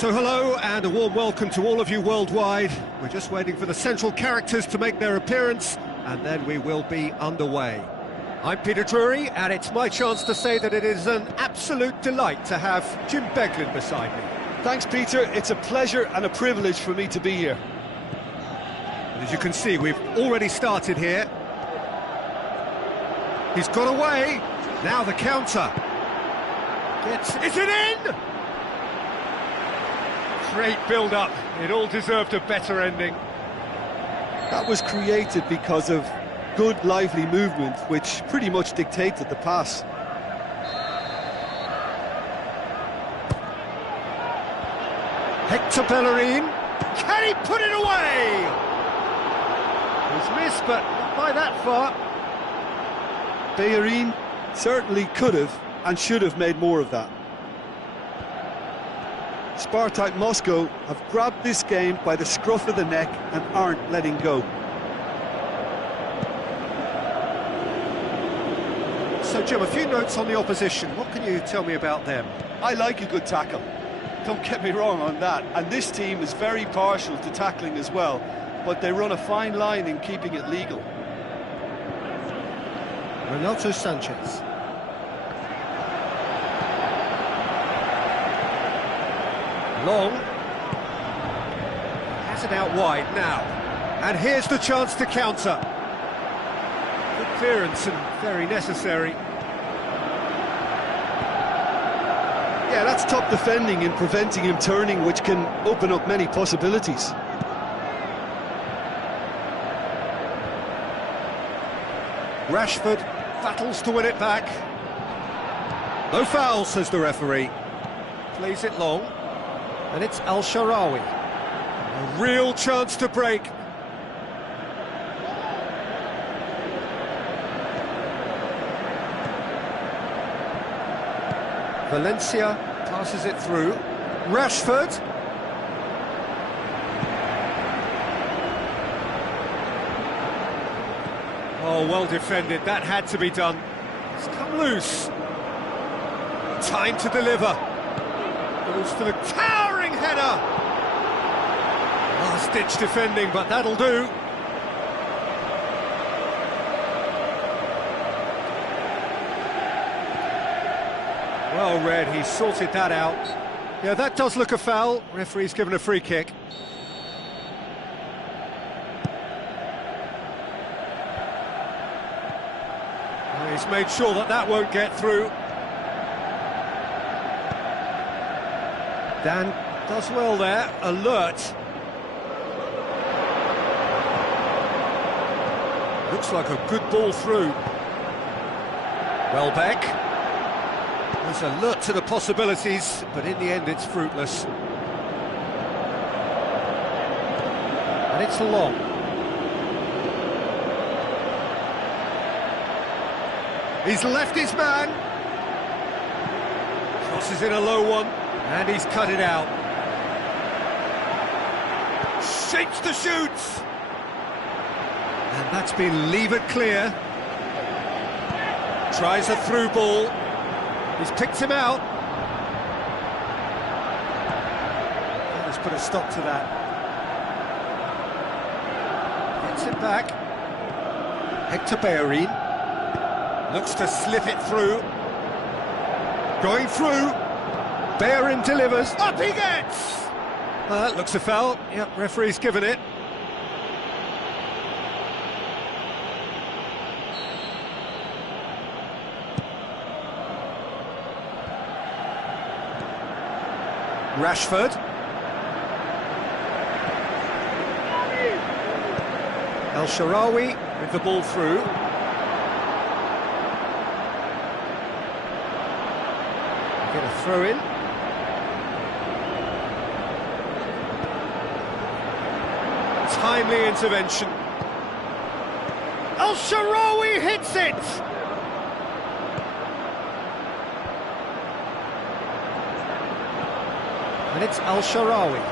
So hello and a warm welcome to all of you worldwide. We're just waiting for the central characters to make their appearance and then we will be underway. I'm Peter Drury and it's my chance to say that it is an absolute delight to have Jim Beglin beside me. Thanks, Peter. It's a pleasure and a privilege for me to be here. And as you can see, we've already started here. He's got away. Now the counter. Is it in? Great build-up. It all deserved a better ending. That was created because of good, lively movement, which pretty much dictated the pass. Hector Bellerin. Can he put it away? He's missed, but not by that far. Bellerin certainly could have and should have made more of that. Spartak Moscow have grabbed this game by the scruff of the neck and aren't letting go. So, Jim, a few notes on the opposition. What can you tell me about them? I like a good tackle. Don't get me wrong on that. And this team is very partial to tackling as well, but they run a fine line in keeping it legal. Renato Sanchez. Long. Has it out wide now. And here's the chance to counter. Good clearance and very necessary. Yeah, that's top defending and preventing him turning, which can open up many possibilities. Rashford battles to win it back. No foul, says the referee. Plays it long. And it's Al-Sharawi. A real chance to break. Valencia passes it through. Rashford. Oh, well defended. That had to be done. It's come loose. Time to deliver. Goes for the towering header. Last-ditch defending, but that'll do. Well read, he sorted that out. Yeah, that does look a foul. Referee's given a free kick. Well, he's made sure that that won't get through. Dan does well there, alert. Looks like a good ball through. Welbeck. There's alert to the possibilities, but in the end it's fruitless. And it's long. He's left his man. Crosses in a low one. And he's cut it out. Shapes the shoots. And that's been levered clear. Tries a through ball. He's picked him out. And he's put a stop to that. Gets it back. Hector Bellerin. Looks to slip it through. Going through. Bellerin delivers. Up he gets! That looks a foul. Yep, referee's given it. Rashford. Al-Sharawi with the ball through. Get a throw in. Timely intervention. Al-Sharawi hits it! And it's Al-Sharawi.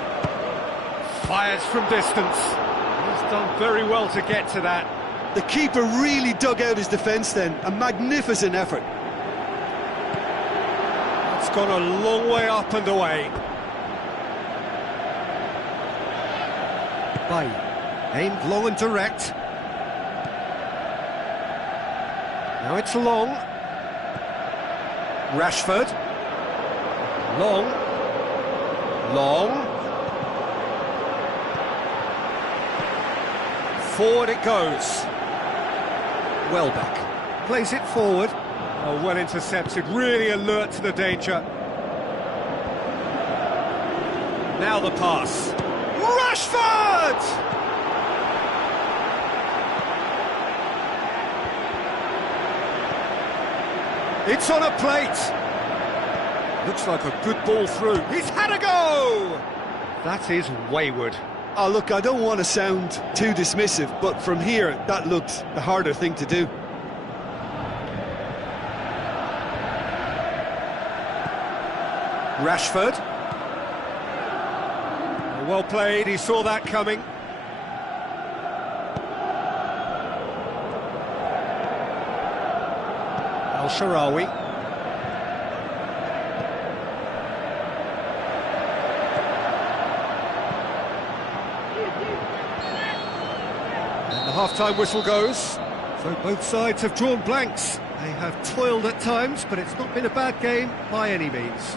Fires from distance. He's done very well to get to that. The keeper really dug out his defence then. A magnificent effort. It's gone a long way up and away. Bay, aimed long and direct. Now it's Long. Rashford. Long. Forward it goes. Welbeck plays it forward. Oh, well intercepted, really alert to the danger. Now the pass. Rashford! It's on a plate. Looks like a good ball through. He's had a go! That is wayward. Oh, look, I don't want to sound too dismissive, but from here, that looked the harder thing to do. Rashford. Well played, he saw that coming. Al-Sharawi. And the half-time whistle goes. So both sides have drawn blanks. They have toiled at times, but it's not been a bad game by any means.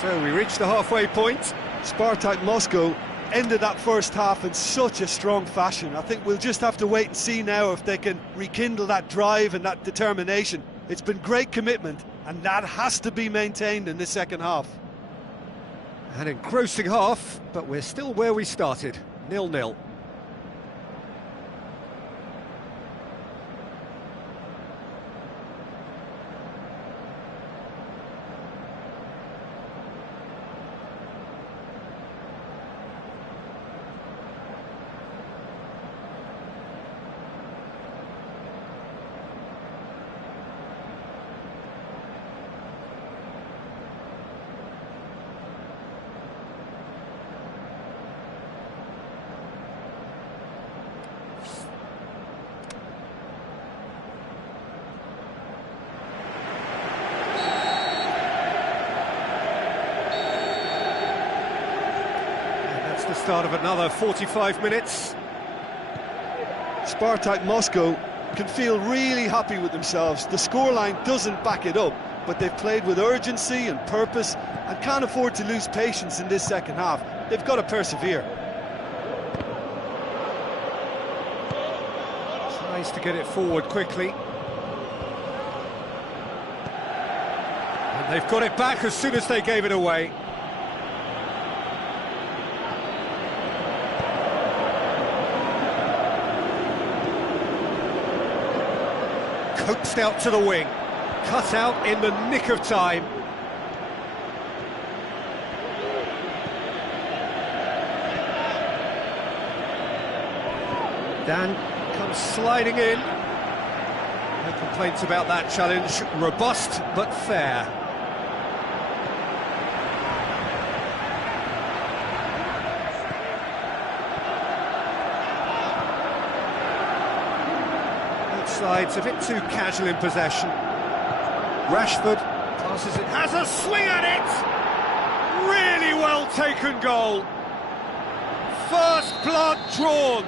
So we reach the halfway point. Spartak Moscow ended that first half in such a strong fashion. I think we'll just have to wait and see now if they can rekindle that drive and that determination. It's been great commitment, and that has to be maintained in the second half. An engrossing half, but we're still where we started, 0-0. The start of another 45 minutes. Spartak Moscow can feel really happy with themselves. The scoreline doesn't back it up, but they've played with urgency and purpose and can't afford to lose patience in this second half. They've got to persevere. Tries to get it forward quickly. And they've got it back as soon as they gave it away. Coaxed out to the wing, cut out in the nick of time. Dan comes sliding in. No complaints about that challenge, robust but fair. Sides a bit too casual in possession. Rashford passes it, has a swing at it! Really well taken goal. First blood drawn.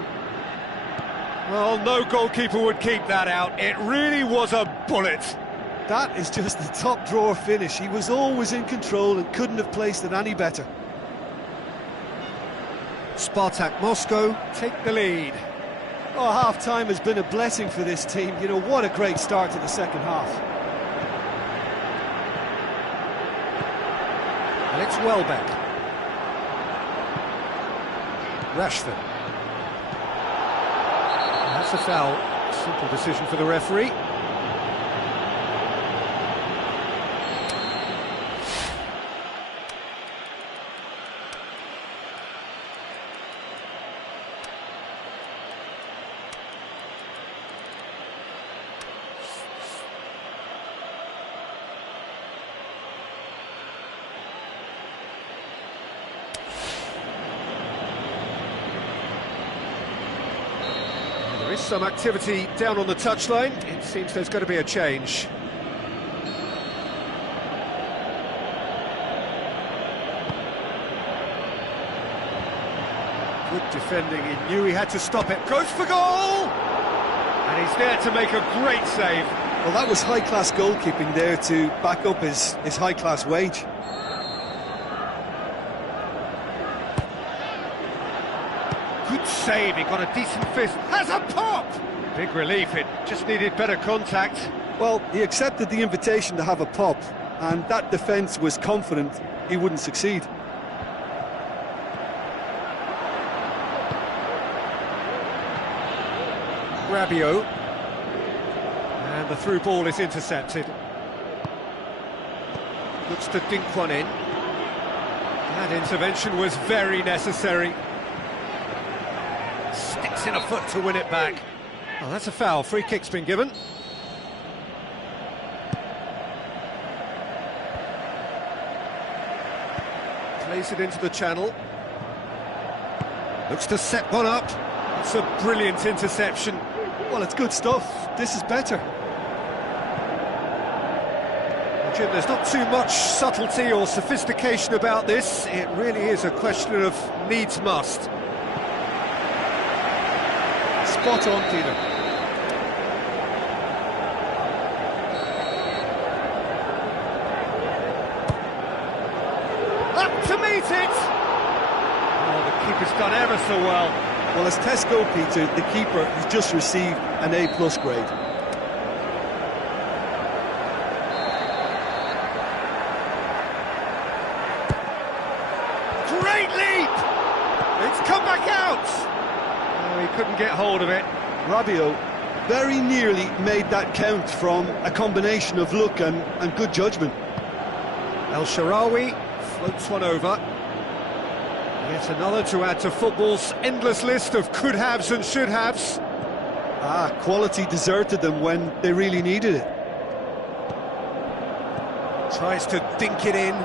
Well, no goalkeeper would keep that out. It really was a bullet. That is just the top drawer finish. He was always in control and couldn't have placed it any better. Spartak Moscow take the lead. Oh, half-time has been a blessing for this team. You know, what a great start to the second half. And it's Welbeck. Rashford. That's a foul. Simple decision for the referee. There is some activity down on the touchline. It seems there's going to be a change. Good defending, he knew he had to stop it. Goes for goal! And he's there to make a great save. Well, that was high-class goalkeeping there to back up his high-class wage. Good save, he got a decent fist. Has a pop! Big relief, it just needed better contact. Well, he accepted the invitation to have a pop, and that defence was confident he wouldn't succeed. Rabiot. And the through ball is intercepted. Looks to dink one in. That intervention was very necessary. Sticks in a foot to win it back. Oh, that's a foul. Free kick's been given. Plays it into the channel. Looks to set one up. It's a brilliant interception. Well, it's good stuff. This is better. Well, Jim, there's not too much subtlety or sophistication about this. It really is a question of needs must. Spot on, Peter. Up to meet it! Oh, the keeper's done ever so well. Well, as tests go, Peter, the keeper has just received an A+ grade. Great leap! It's come back out! Oh, he couldn't get hold of it. Rabiot very nearly made that count from a combination of luck and good judgment. El Shaarawy floats one over. Yet another to add to football's endless list of could-haves and should-haves. Quality deserted them when they really needed it. Tries to dink it in. And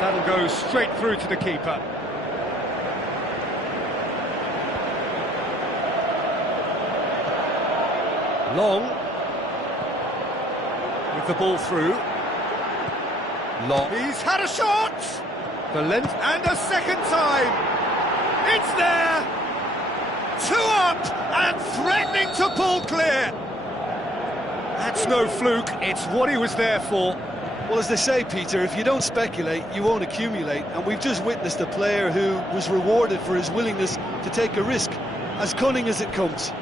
that'll go straight through to the keeper. Long. With the ball through. Long. He's had a shot! The length, and a second time! It's there! 2 up, and threatening to pull clear! That's no fluke, it's what he was there for. Well, as they say, Peter, if you don't speculate, you won't accumulate, and we've just witnessed a player who was rewarded for his willingness to take a risk, as cunning as it comes.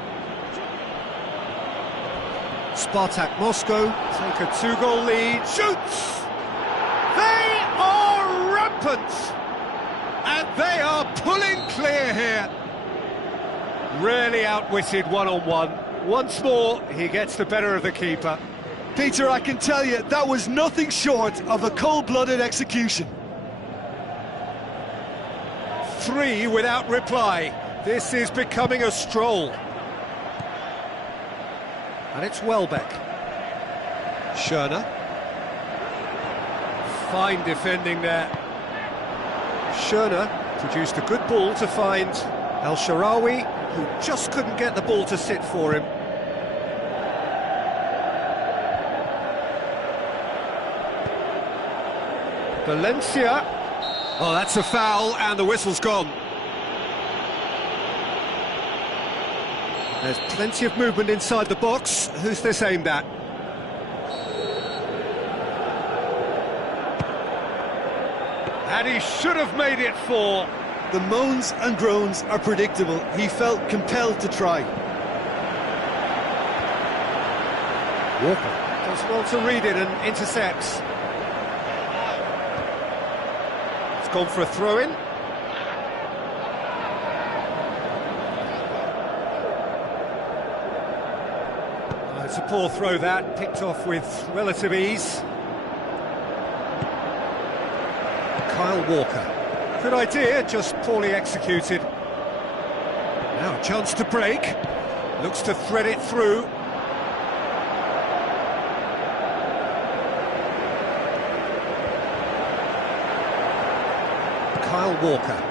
Spartak Moscow take a 2-goal lead, shoots! They are rampant! And they are pulling clear here. Really outwitted one-on-one. Once more, he gets the better of the keeper. Peter, I can tell you, that was nothing short of a cold-blooded execution. 3 without reply. This is becoming a stroll. And it's Welbeck. Schöne. Fine defending there. Schöne produced a good ball to find El Shaarawy, who just couldn't get the ball to sit for him. Valencia. Oh, that's a foul, and the whistle's gone. There's plenty of movement inside the box. Who's this aimed at? And he should have made it 4. The moans and groans are predictable. He felt compelled to try. Walker does well to read it and intercepts. It's gone for a throw-in. It's a poor throw that, picked off with relative ease. Kyle Walker. Good idea, just poorly executed. Now a chance to break. Looks to thread it through. Kyle Walker.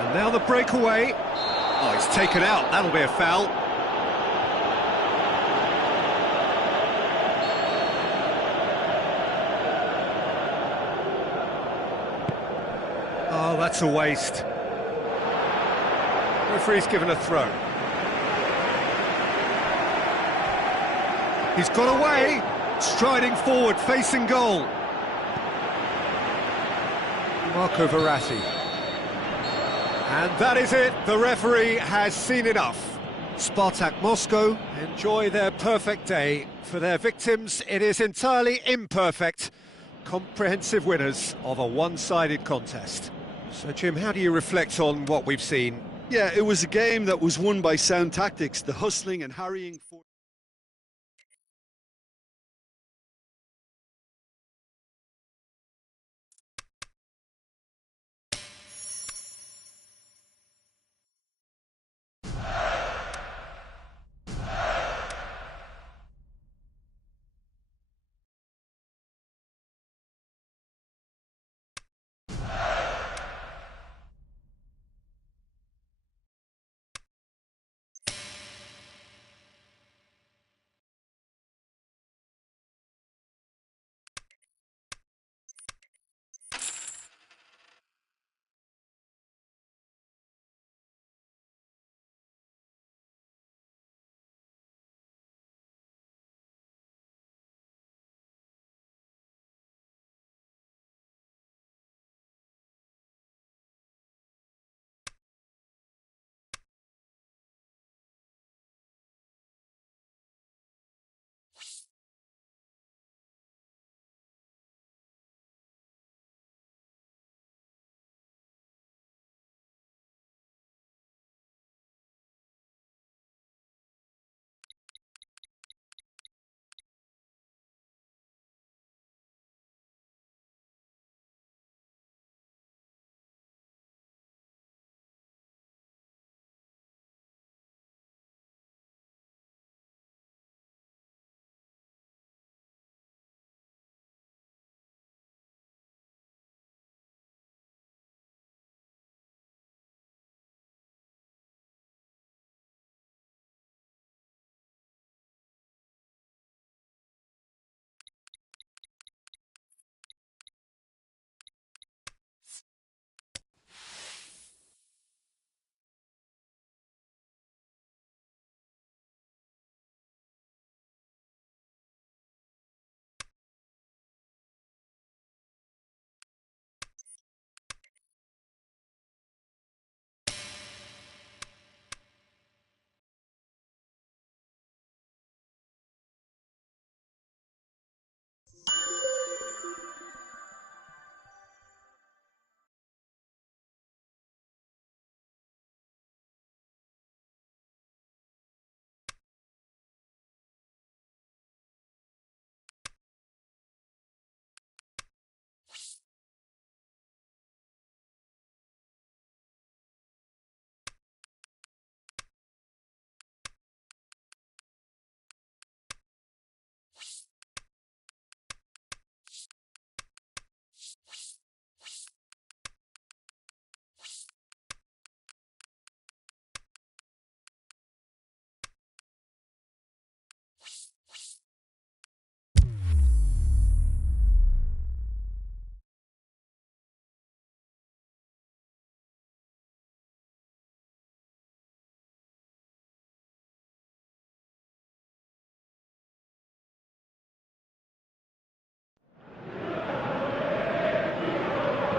And now the breakaway. Oh, he's taken out, that'll be a foul. Oh, that's a waste. Referee's given a throw. He's got away, striding forward, facing goal. Marco Verratti. And that is it, the referee has seen enough. Spartak Moscow enjoy their perfect day. For their victims, it is entirely imperfect. Comprehensive winners of a one-sided contest. So, Jim, how do you reflect on what we've seen? Yeah, it was a game that was won by sound tactics, the hustling and harrying for...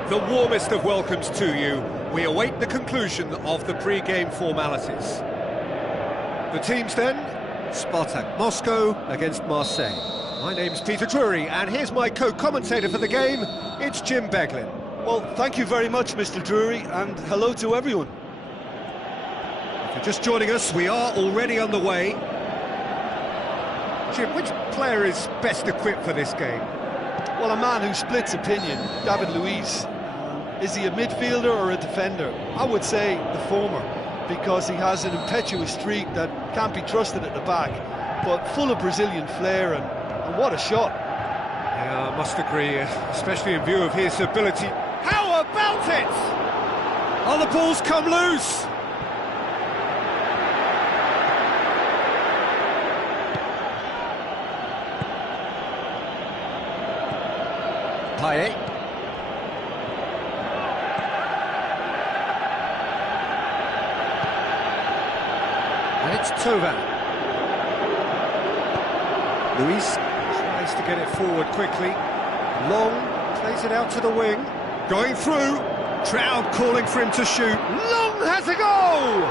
The warmest of welcomes to you. We await the conclusion of the pre-game formalities. The teams then, Spartak Moscow against Marseille. My name's Peter Drury, and here's my co-commentator for the game, it's Jim Beglin. Well, thank you very much, Mr. Drury, and hello to everyone. If you're just joining us, we are already underway. Jim, which player is best equipped for this game? Well, a man who splits opinion, David Luiz. Is he a midfielder or a defender? I would say the former, because he has an impetuous streak that can't be trusted at the back, but full of Brazilian flair, and what a shot. Yeah, I must agree, especially in view of his ability. How about it? Oh, the ball's come loose! Payet. And it's Tovan. Luis tries to get it forward quickly. Long, plays it out to the wing. Going through. Crowd calling for him to shoot. Long has a goal!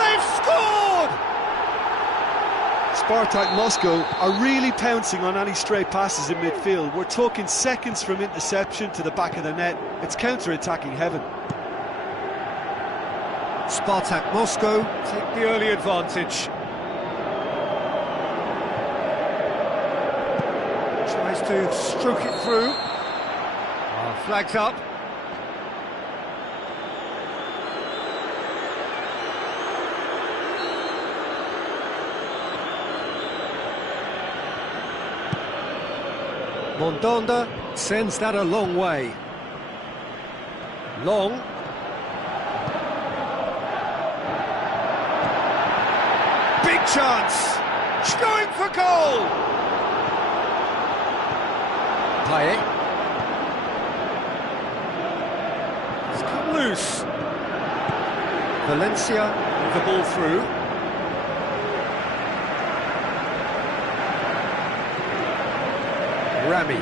They've scored! Spartak Moscow are really pouncing on any stray passes in midfield. We're talking seconds from interception to the back of the net. It's counter-attacking heaven. Spartak Moscow take the early advantage. Tries to stroke it through. Flags up. Mondonda sends that a long way. Long. Big chance. Going for goal. Payet. It's come loose. Valencia with the ball through. Rami.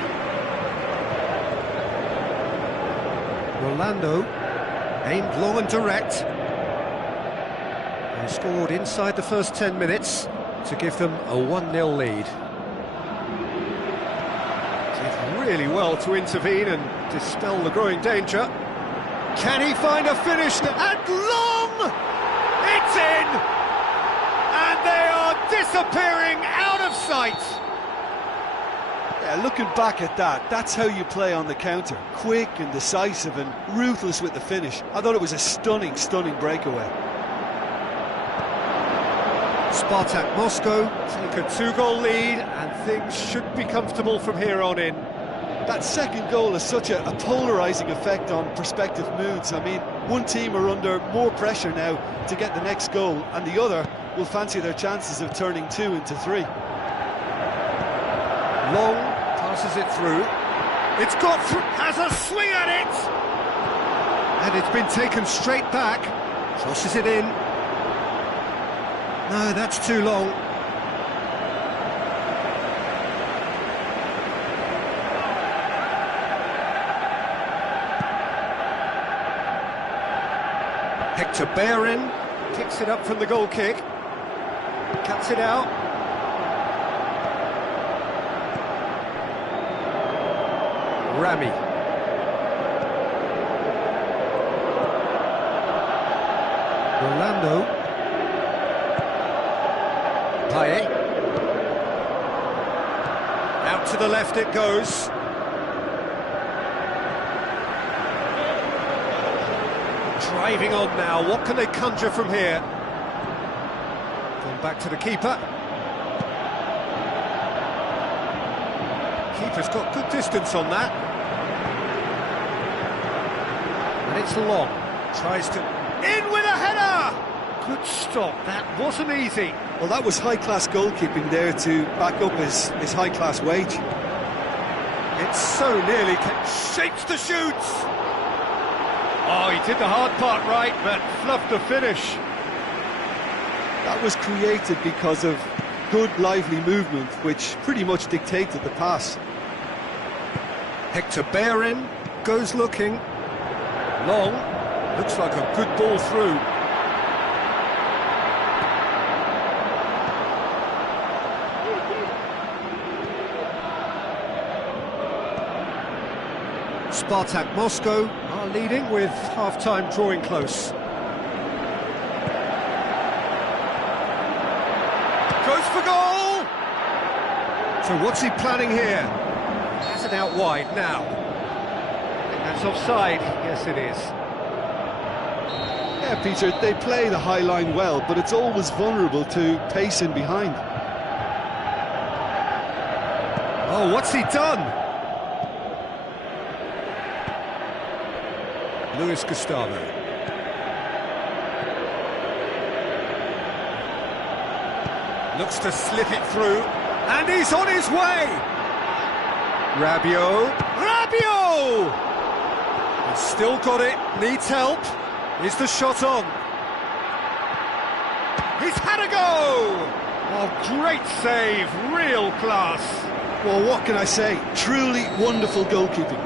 Rolando aimed long and direct. They scored inside the first 10 minutes to give them a 1-0 lead. Did really well to intervene and dispel the growing danger. Can he find a finish? And Long! It's in! And they are disappearing out of sight! Yeah, looking back at that, that's how you play on the counter. Quick and decisive and ruthless with the finish. I thought it was a stunning, stunning breakaway. Spartak Moscow take a 2-goal lead and things should be comfortable from here on in. That second goal has such a polarising effect on prospective moods. I mean, one team are under more pressure now to get the next goal, and the other will fancy their chances of turning 2 into 3. Long passes it through. It's got through, has a swing at it! And it's been taken straight back. Crosses it in. No, that's too long. Hector Bellerin picks it up from the goal kick. Cuts it out. Rami. Rolando. Payet. Out to the left it goes. Driving on now, what can they conjure from here? Gone back to the keeper. Keeper's got good distance on that. And it's Long. Tries to... In with a header! Good stop, that wasn't easy. Well, that was high-class goalkeeping there to back up his high-class wage. It's so nearly... Shapes the shoots! Oh, he did the hard part right, but fluffed the finish. That was created because of good, lively movement, which pretty much dictated the pass. Hector Bellerin goes looking. Long, looks like a good ball through. Spartak Moscow are leading with half-time drawing close. Goes for goal! So what's he planning here? Has it out wide now. I think that's offside. Yes, it is. Yeah, Peter, they play the high line well, but it's always vulnerable to pace in behind. Oh, what's he done? Luis Gustavo. Looks to slip it through, and he's on his way! Rabiot! He's still got it, needs help. Is the shot on? He's had a go! Oh, great save, real class. Well, what can I say? Truly wonderful goalkeeping.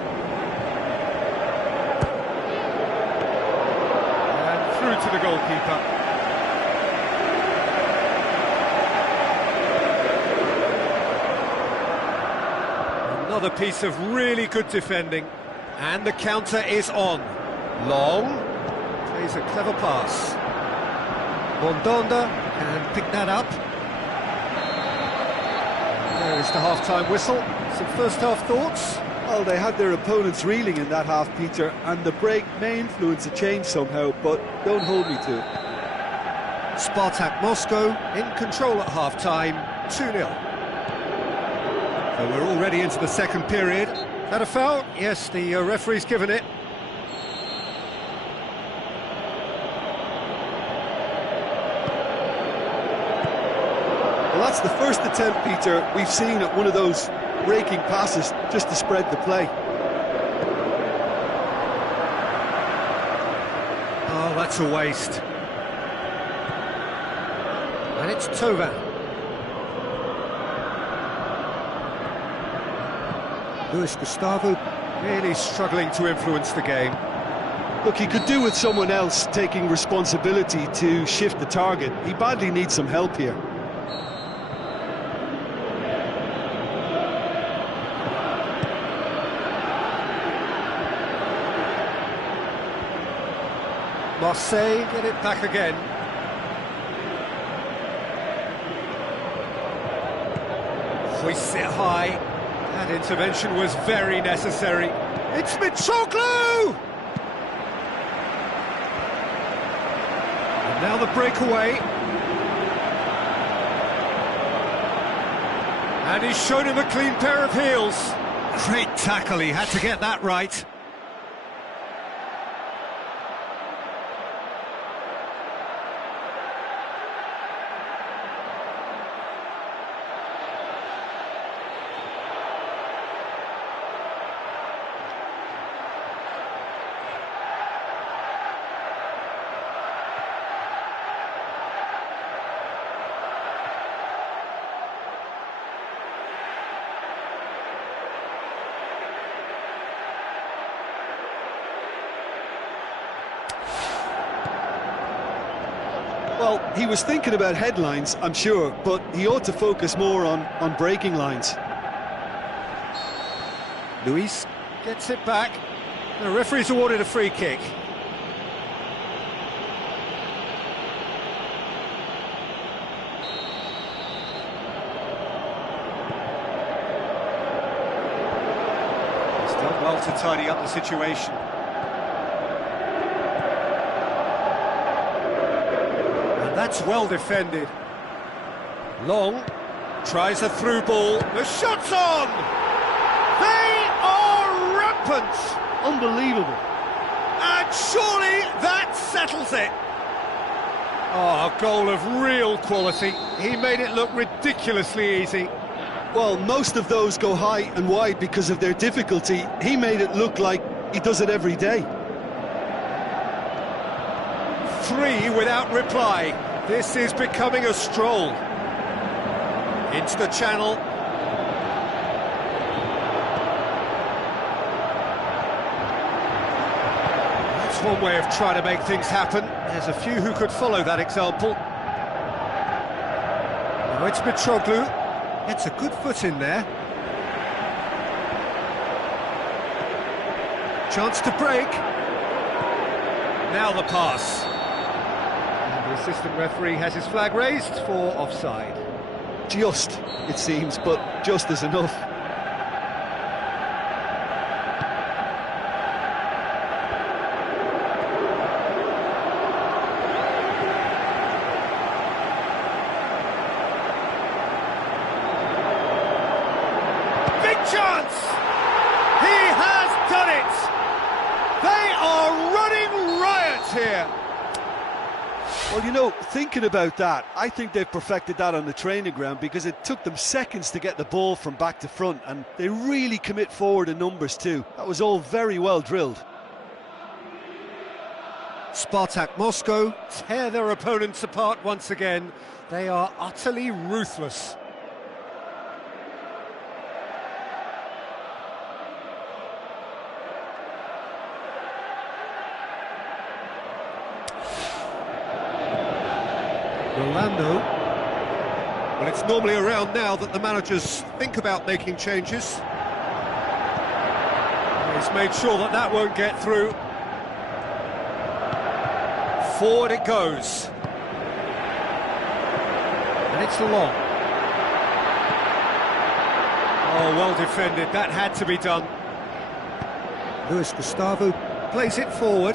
And through to the goalkeeper. Another piece of really good defending. And the counter is on. Long. Plays a clever pass. Bondonda can pick that up. There is the half-time whistle. Some first-half thoughts? Well, they had their opponents reeling in that half, Peter, and the break may influence a change somehow, but don't hold me to it. Spartak Moscow in control at half-time, 2-0. So we're already into the second period. Is that a foul? Yes, the referee's given it. Well, that's the first attempt, Peter, we've seen at one of those breaking passes just to spread the play. Oh, that's a waste. And it's Tovan. Luis Gustavo really struggling to influence the game. Look, he could do with someone else taking responsibility to shift the target. He badly needs some help here. Marseille get it back again. Hoists it high. That intervention was very necessary. It's Mitroglou! And now the breakaway. And he's shown him a clean pair of heels. Great tackle, he had to get that right. Well, he was thinking about headlines, I'm sure, but he ought to focus more on breaking lines. Luis gets it back. The referee's awarded a free kick. He's done well to tidy up the situation. That's well defended. Long tries a through ball. The shot's on! They are rampant! Unbelievable. And surely that settles it. Oh, a goal of real quality. He made it look ridiculously easy. Well, most of those go high and wide because of their difficulty. He made it look like he does it every day. 3 without reply. This is becoming a stroll. Into the channel. That's one way of trying to make things happen. There's a few who could follow that example. Now it's Mitroglou. Gets a good foot in there. Chance to break. Now the pass. The assistant referee has his flag raised for offside. Just, it seems, but just is enough. Big chance! He has done it! They are running riot here! Well, you know, thinking about that, I think they've perfected that on the training ground because it took them seconds to get the ball from back to front, and they really commit forward in numbers too. That was all very well drilled. Spartak Moscow tear their opponents apart once again. They are utterly ruthless. Rolando. Well, it's normally around now that the managers think about making changes. He's made sure that that won't get through. Forward it goes. And it's long. Oh, well defended. That had to be done. Luis Gustavo plays it forward.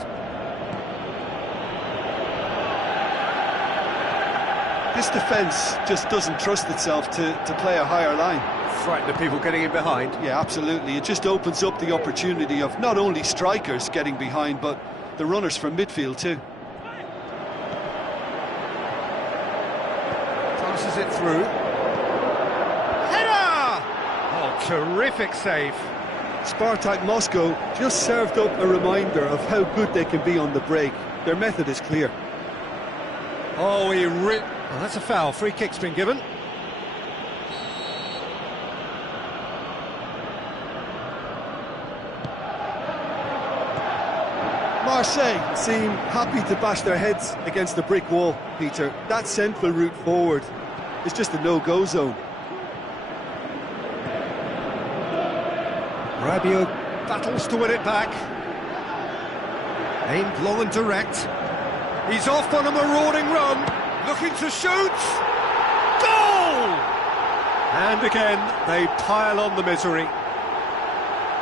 This defence just doesn't trust itself to play a higher line. Frightened of people getting in behind. Yeah, absolutely. It just opens up the opportunity of not only strikers getting behind, but the runners from midfield too. Passes it through. Header! Oh, terrific save. Spartak Moscow just served up a reminder of how good they can be on the break. Their method is clear. Oh, well, that's a foul. Free kick's been given. Marseille seem happy to bash their heads against the brick wall, Peter. That central route forward is just a no-go zone. Rabiot battles to win it back. Aimed long and direct. He's off on a marauding run, looking to shoot. Goal! And again, they pile on the misery.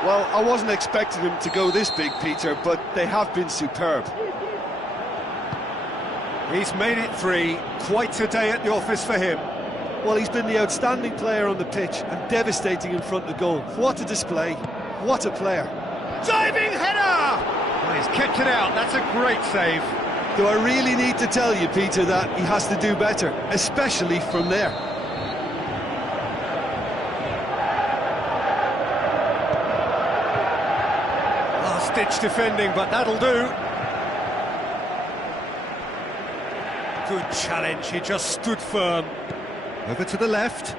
Well, I wasn't expecting them to go this big, Peter, but they have been superb. He's made it 3. Quite a day at the office for him. Well, he's been the outstanding player on the pitch and devastating in front of goal. What a display. What a player. Diving header! Well, he's kept it out. That's a great save. Do I really need to tell you, Peter, that he has to do better, especially from there? Last-ditch defending, but that'll do. Good challenge, he just stood firm. Over to the left.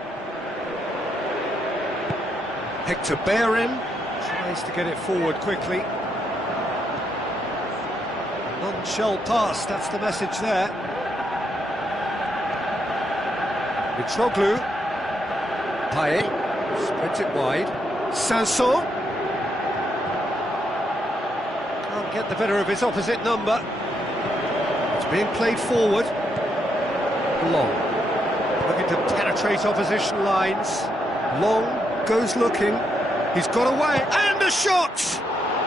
Hector Bellerin tries to get it forward quickly. None shall pass, that's the message there. Mitroglou. Payet spreads it wide. Sanson. Can't get the better of his opposite number. It's being played forward. Long. Looking to penetrate opposition lines. Long goes looking. He's got away. And a shot!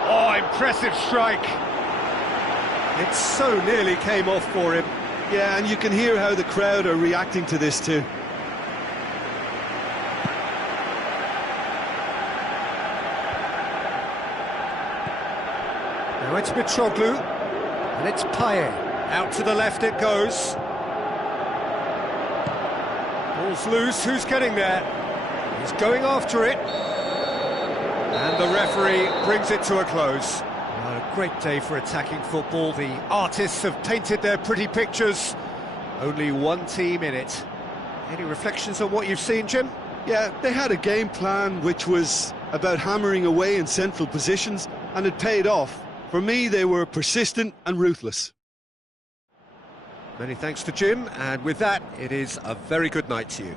Oh, impressive strike. It so nearly came off for him. Yeah, and you can hear how the crowd are reacting to this too. Now it's Mitroglou, and it's Payet. Out to the left it goes. Ball's loose, who's getting there? He's going after it. And the referee brings it to a close. Well, a great day for attacking football. The artists have painted their pretty pictures. Only one team in it. Any reflections on what you've seen, Jim? Yeah, they had a game plan which was about hammering away in central positions, and it paid off. For me, they were persistent and ruthless. Many thanks to Jim, and with that, it is a very good night to you.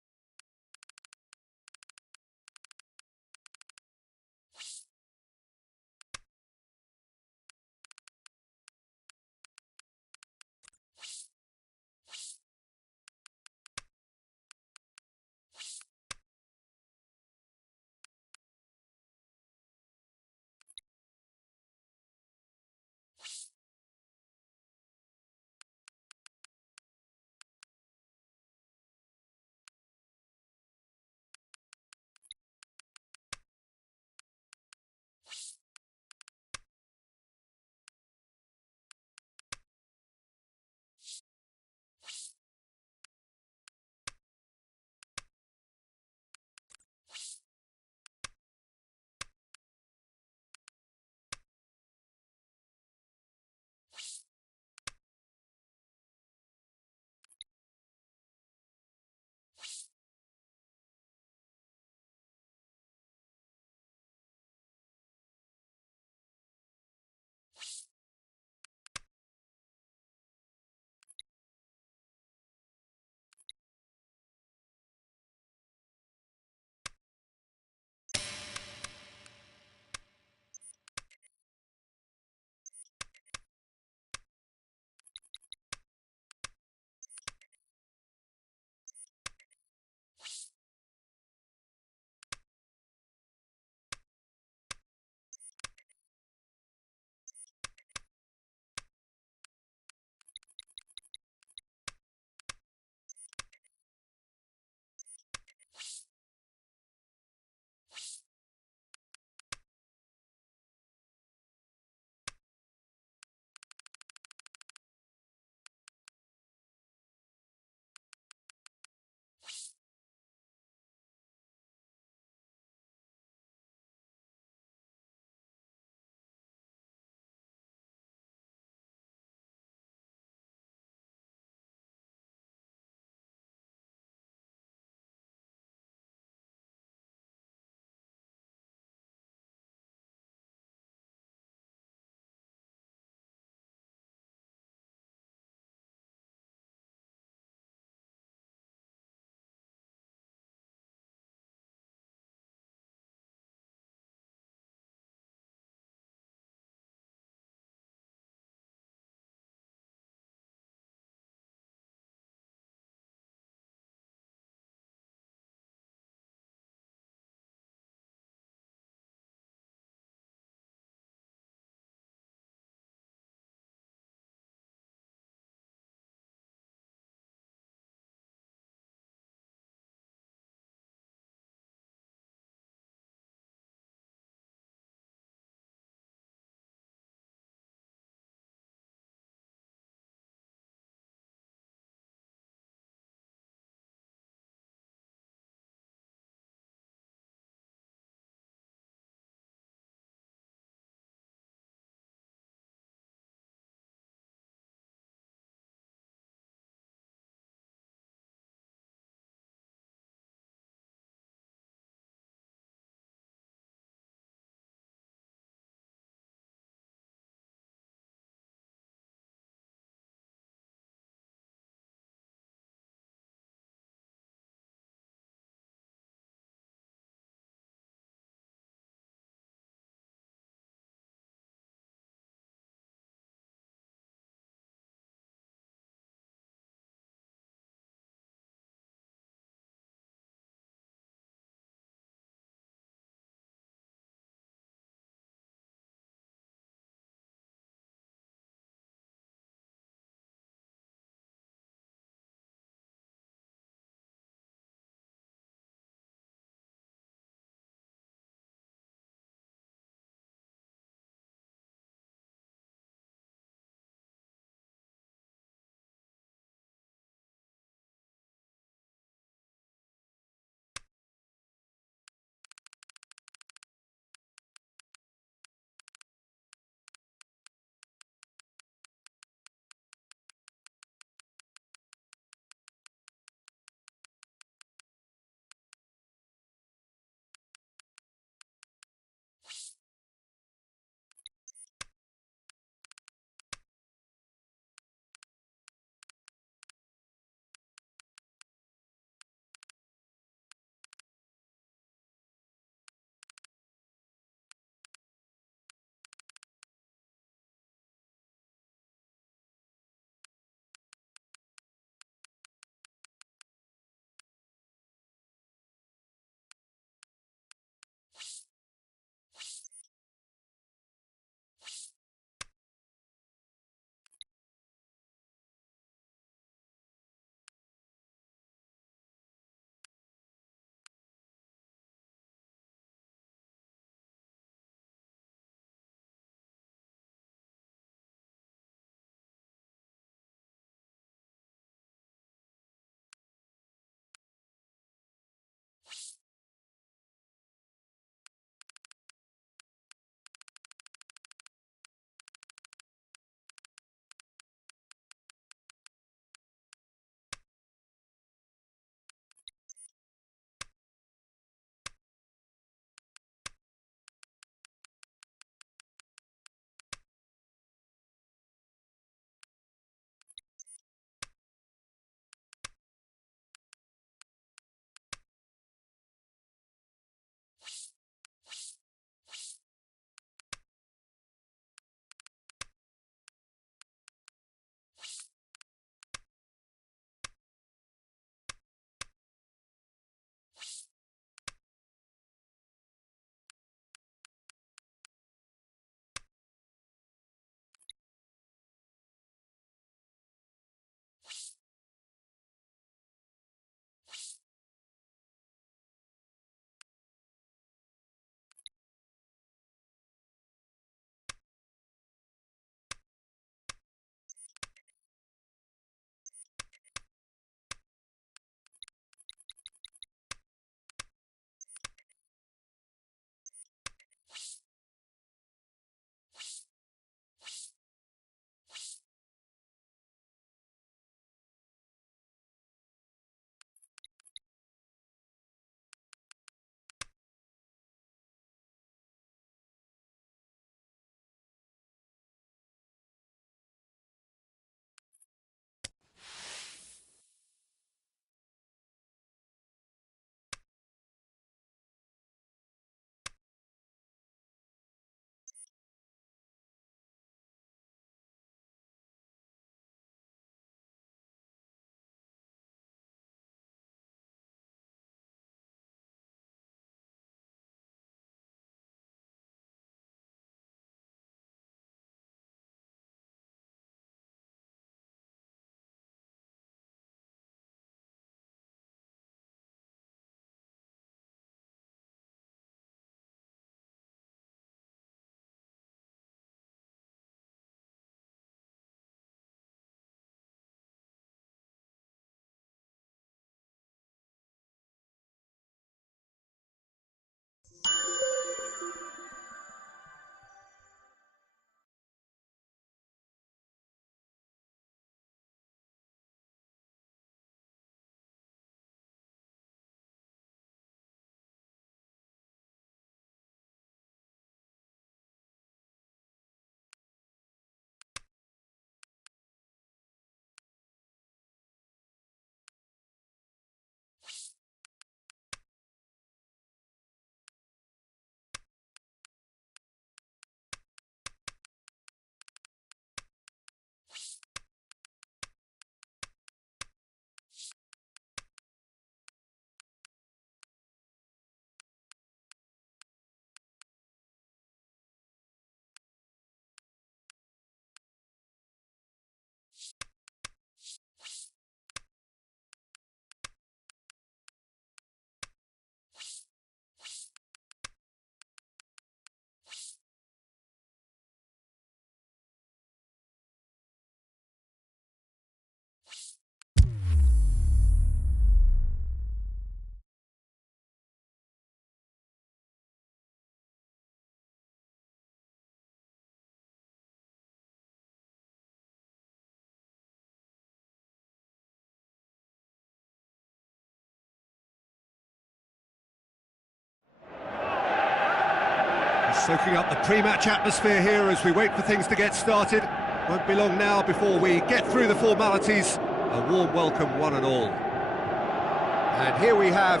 Soaking up the pre-match atmosphere here as we wait for things to get started. Won't be long now before we get through the formalities. A warm welcome, one and all. And here we have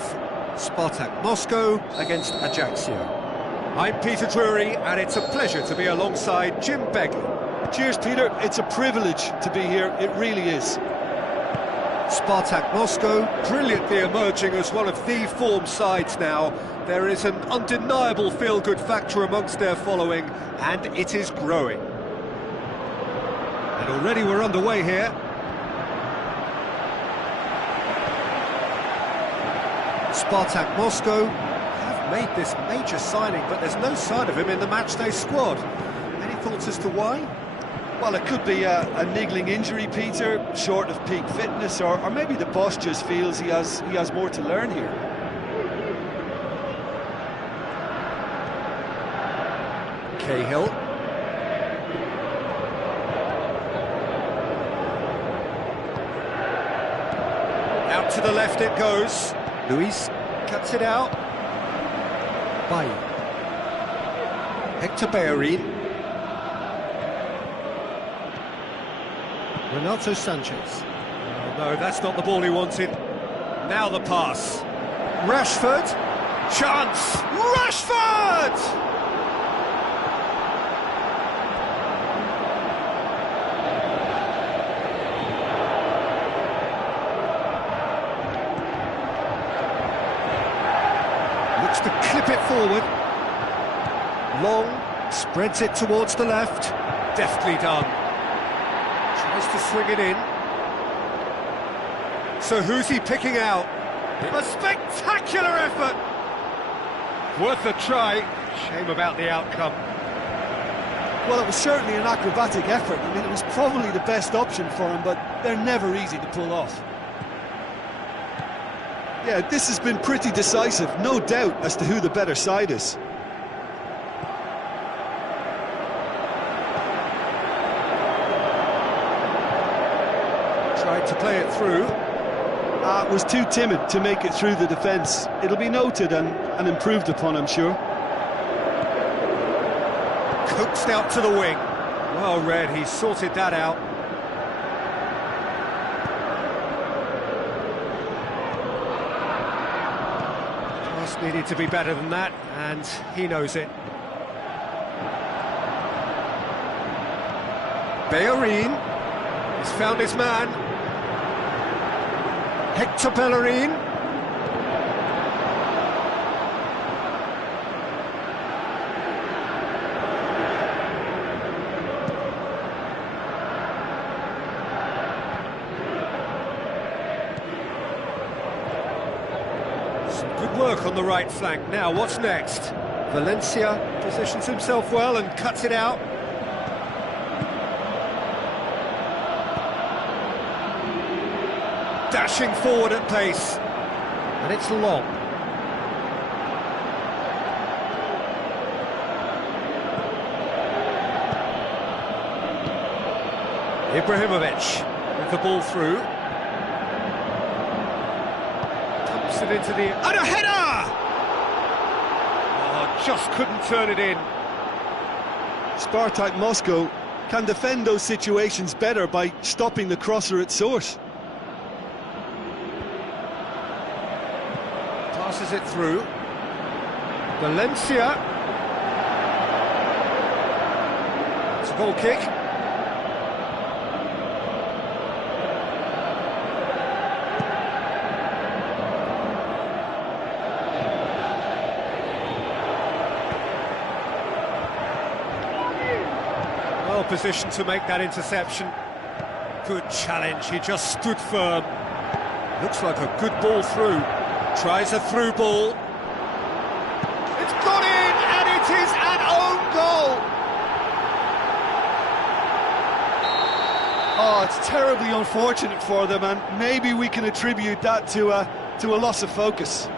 Spartak Moscow against Ajaccio. I'm Peter Drury, and it's a pleasure to be alongside Jim Begley. Cheers, Peter. It's a privilege to be here. It really is. Spartak Moscow brilliantly emerging as one of the form sides now. There is an undeniable feel-good factor amongst their following, and it is growing. And already we're underway here. Spartak Moscow have made this major signing, but there's no sign of him in the matchday squad. Any thoughts as to why? Well, it could be a niggling injury, Peter, short of peak fitness, or maybe the boss just feels he has more to learn here. Cahill. Out to the left it goes. Luis cuts it out. Bailly. Hector Bellerin. Renato Sanchez. Oh, no, that's not the ball he wanted. Now the pass. Rashford. Chance. Rashford! Looks to clip it forward. Long. Spreads it towards the left. Deftly done. Tries to swing it in. So who's he picking out? A spectacular effort! Worth a try. Shame about the outcome. Well, it was certainly an acrobatic effort. I mean, it was probably the best option for him, but they're never easy to pull off. Yeah, this has been pretty decisive, no doubt as to who the better side is. Tried to play it through. Was too timid to make it through the defence. It'll be noted and improved upon, I'm sure. Coaxed out to the wing. Well read, he sorted that out. Pass needed to be better than that, and he knows it. Bellerin has found his man. Hector Bellerin. Some good work on the right flank. Now, what's next? Valencia positions himself well and cuts it out. Dashing forward at pace, and it's long. Ibrahimovic with the ball through. Dumps it into the... and a header! Oh, just couldn't turn it in. Spartak Moscow can defend those situations better by stopping the crosser at source. Passes it through. Valencia. It's a goal kick. Well positioned to make that interception. Good challenge, he just stood firm. Looks like a good ball through. Tries a through ball. It's gone in, and it is an own goal. Oh, it's terribly unfortunate for them, and maybe we can attribute that to a loss of focus.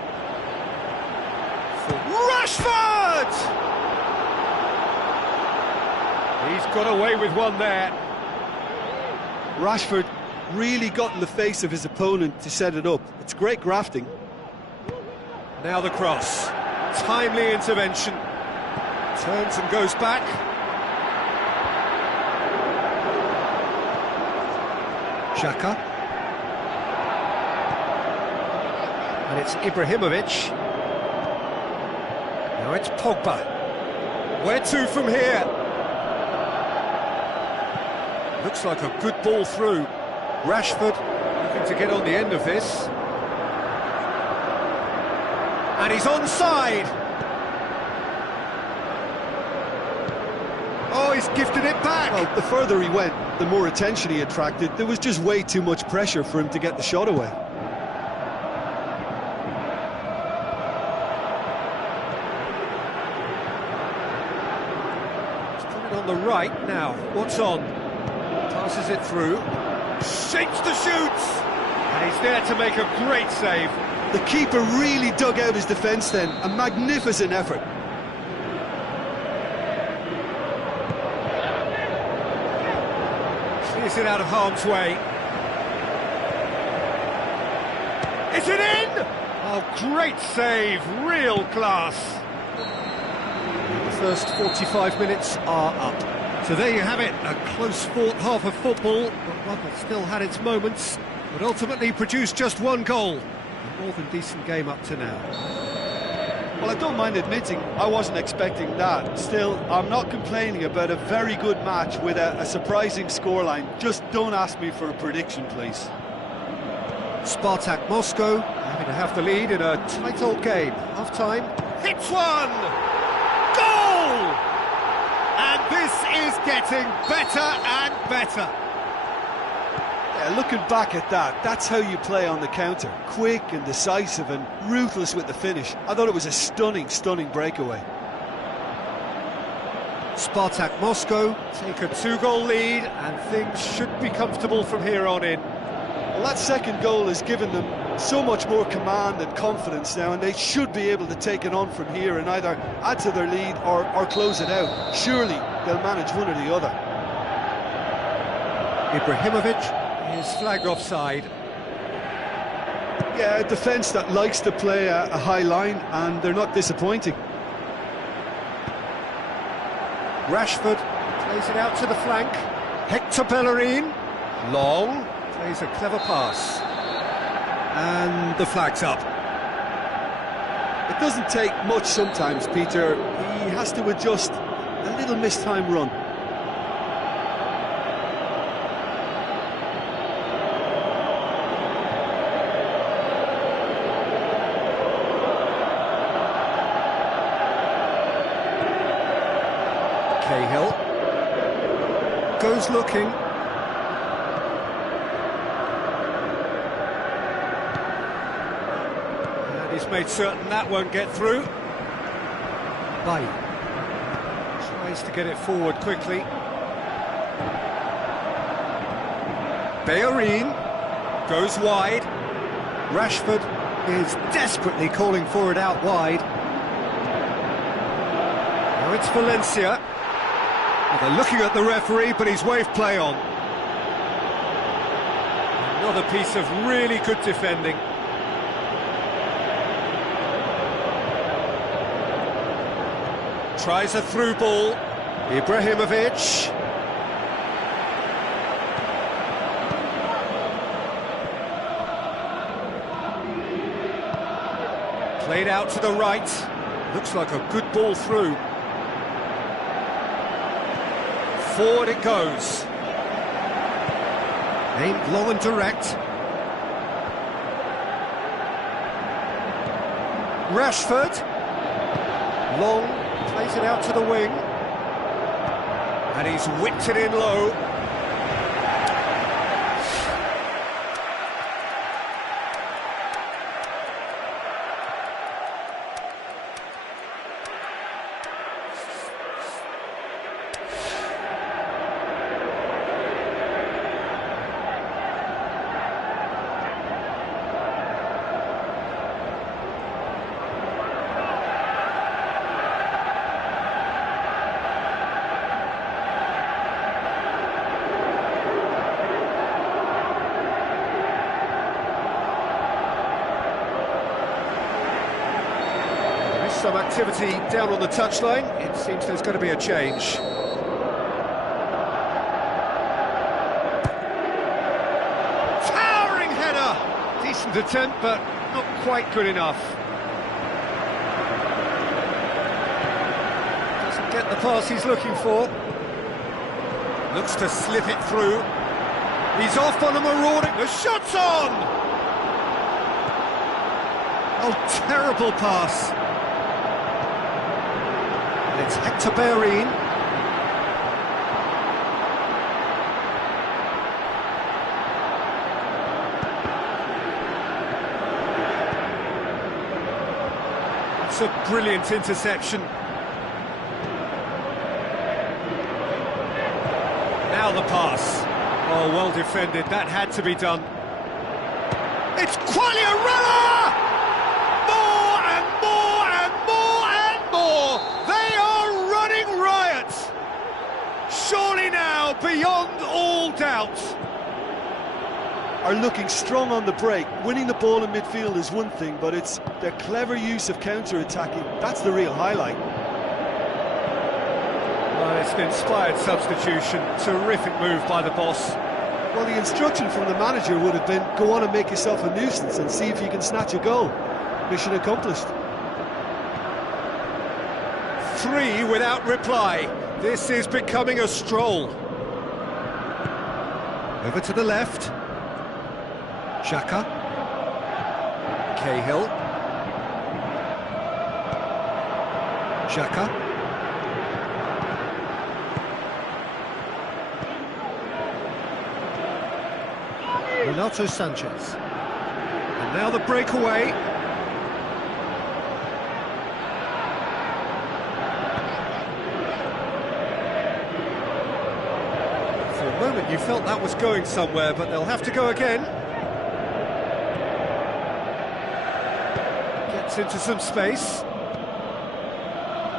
Rashford! He's got away with one there. Rashford really got in the face of his opponent to set it up. It's great grafting. Now the cross. Timely intervention. Turns and goes back. Xhaka. And it's Ibrahimovic. Now it's Pogba. Where to from here? Looks like a good ball through. Rashford looking to get on the end of this. And he's onside. Oh, he's gifted it back. Well, the further he went, the more attention he attracted. There was just way too much pressure for him to get the shot away. He's put it on the right now. What's on? Passes it through. Shapes the shoots. And he's there to make a great save. The keeper really dug out his defence then. A magnificent effort. Clears it out of harm's way. Is it in? Oh, great save. Real class. The first 45 minutes are up. So there you have it. A close-fought half of football, but one that still had its moments, but ultimately produced just one goal. A more than decent game up to now. Well, I don't mind admitting I wasn't expecting that. Still, I'm not complaining about a very good match with a surprising scoreline. Just don't ask me for a prediction, please. Spartak Moscow having to have the lead in a tight old game. Half-time. Hits one! Goal! And this is getting better and better. Yeah, looking back at that, that's how you play on the counter. Quick and decisive and ruthless with the finish. I thought it was a stunning, stunning breakaway. Spartak Moscow take a 2-goal lead and things should be comfortable from here on in. Well, that second goal has given them so much more command and confidence now, and they should be able to take it on from here and either add to their lead or close it out. Surely they'll manage one or the other. Ibrahimovic is flagged offside. Yeah, a defence that likes to play a high line, and they're not disappointing. Rashford plays it out to the flank. Hector Bellerin, long, plays a clever pass. And the flag's up. It doesn't take much sometimes, Peter. He has to adjust a little mistimed run. Cahill goes looking. And he's made certain that won't get through. Bay tries to get it forward quickly. Bellerin goes wide. Rashford is desperately calling for it out wide. Now it's Valencia. Well, they're looking at the referee, but he's waved play on. Another piece of really good defending. Tries a through ball. Ibrahimovic. Played out to the right. Looks like a good ball through. Forward it goes. Aimed long and direct. Rashford. Long, plays it out to the wing. And he's whipped it in low. some activity down on the touchline. It seems there's going to be a change. Towering header! Decent attempt, but not quite good enough. Doesn't get the pass he's looking for. Looks to slip it through. He's off on a marauding... The shot's on! Oh, terrible pass. And it's Hector Bellerin. It's a brilliant interception. Now the pass. Oh, well defended. That had to be done. It's Quagliarella! More and more and more and more! They are running riot! Surely now, beyond all doubt. Are looking strong on the break. Winning the ball in midfield is one thing, but it's their clever use of counter-attacking. That's the real highlight. Well, it's an inspired substitution. Terrific move by the boss. Well, the instruction from the manager would have been, go on and make yourself a nuisance and see if you can snatch a goal. Mission accomplished. 3 without reply. This is becoming a stroll. Over to the left. Xhaka. Cahill. Xhaka. Renato Sanchez. And now the breakaway. For a moment you felt that was going somewhere, but they'll have to go again. Gets into some space.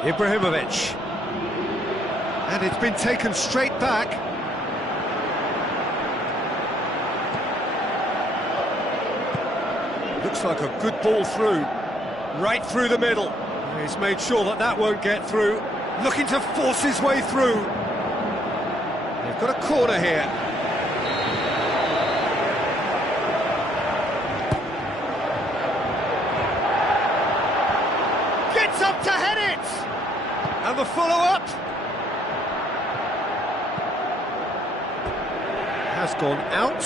Ibrahimovic. And it's been taken straight back. Looks like a good ball through, right through the middle. He's made sure that that won't get through, looking to force his way through. They've got a corner here. Gets up to head it! And the follow-up has gone out.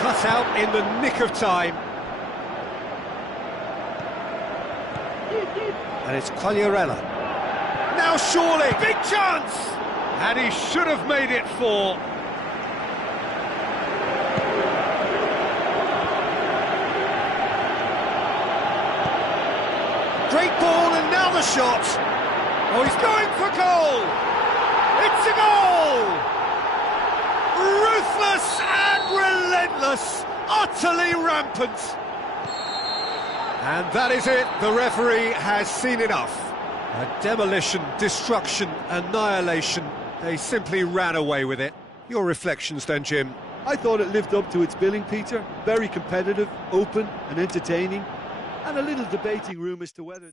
Cut out in the nick of time. And it's Quagliarella. Now surely, big chance! And he should have made it 4. Great ball, and now the shot. Oh, he's going for goal! It's a goal! Ruthless and relentless, utterly rampant. And that is it, the referee has seen enough. A demolition, destruction, annihilation. They simply ran away with it. Your reflections then, Jim? I thought it lived up to its billing, Peter. Very competitive, open and entertaining, and a little debating room as to whether...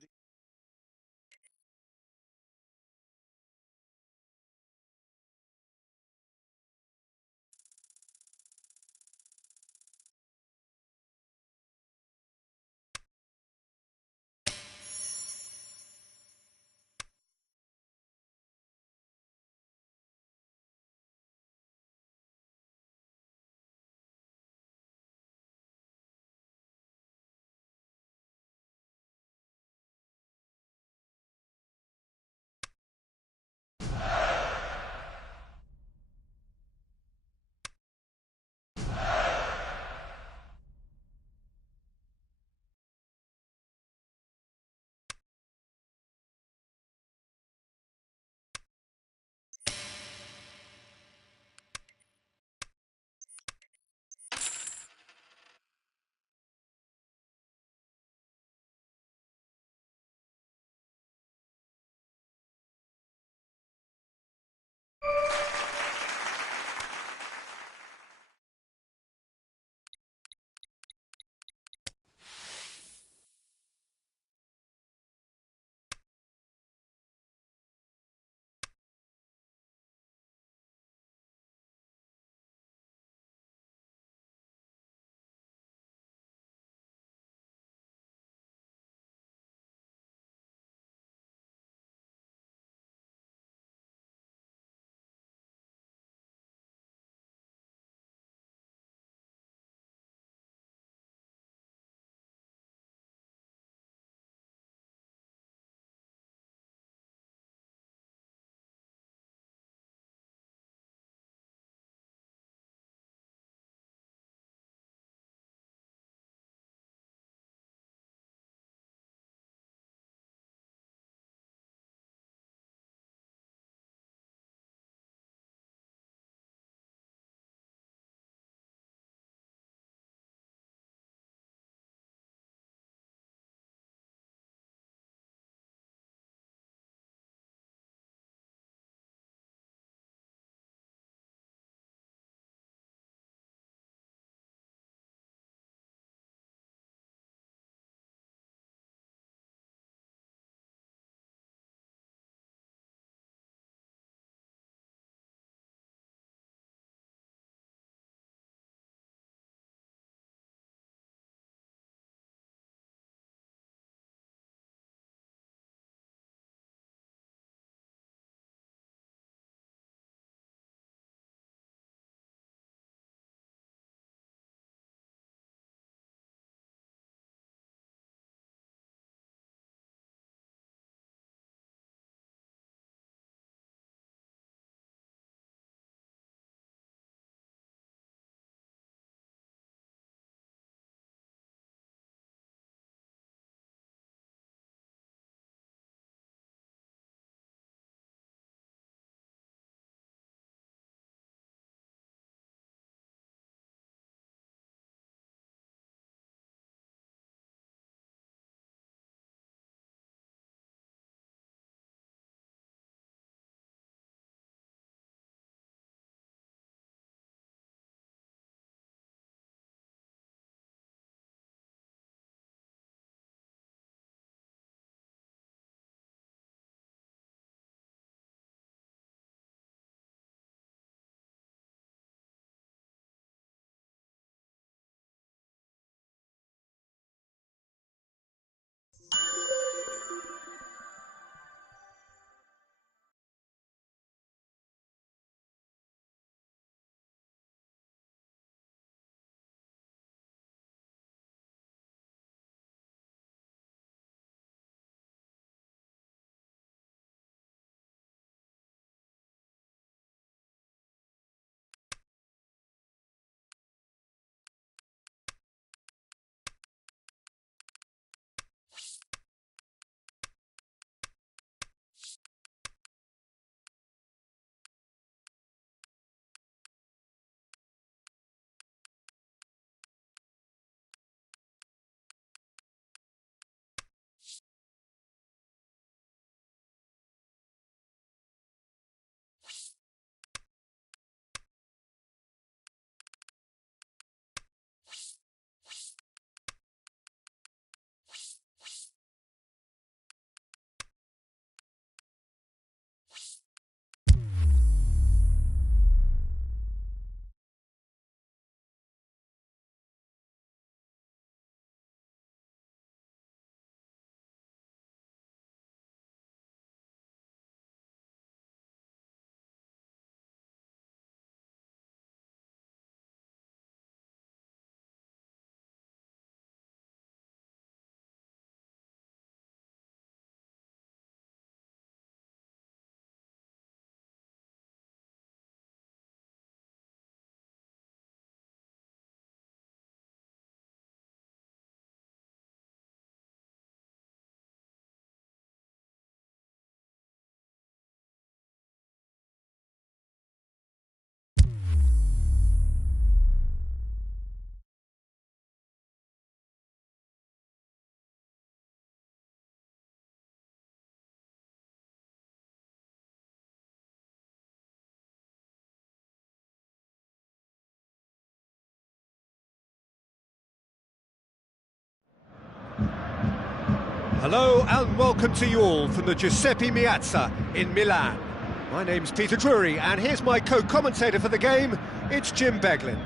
Hello and welcome to you all from the Giuseppe Meazza in Milan. My name's Peter Drury and here's my co-commentator for the game, it's Jim Beglin.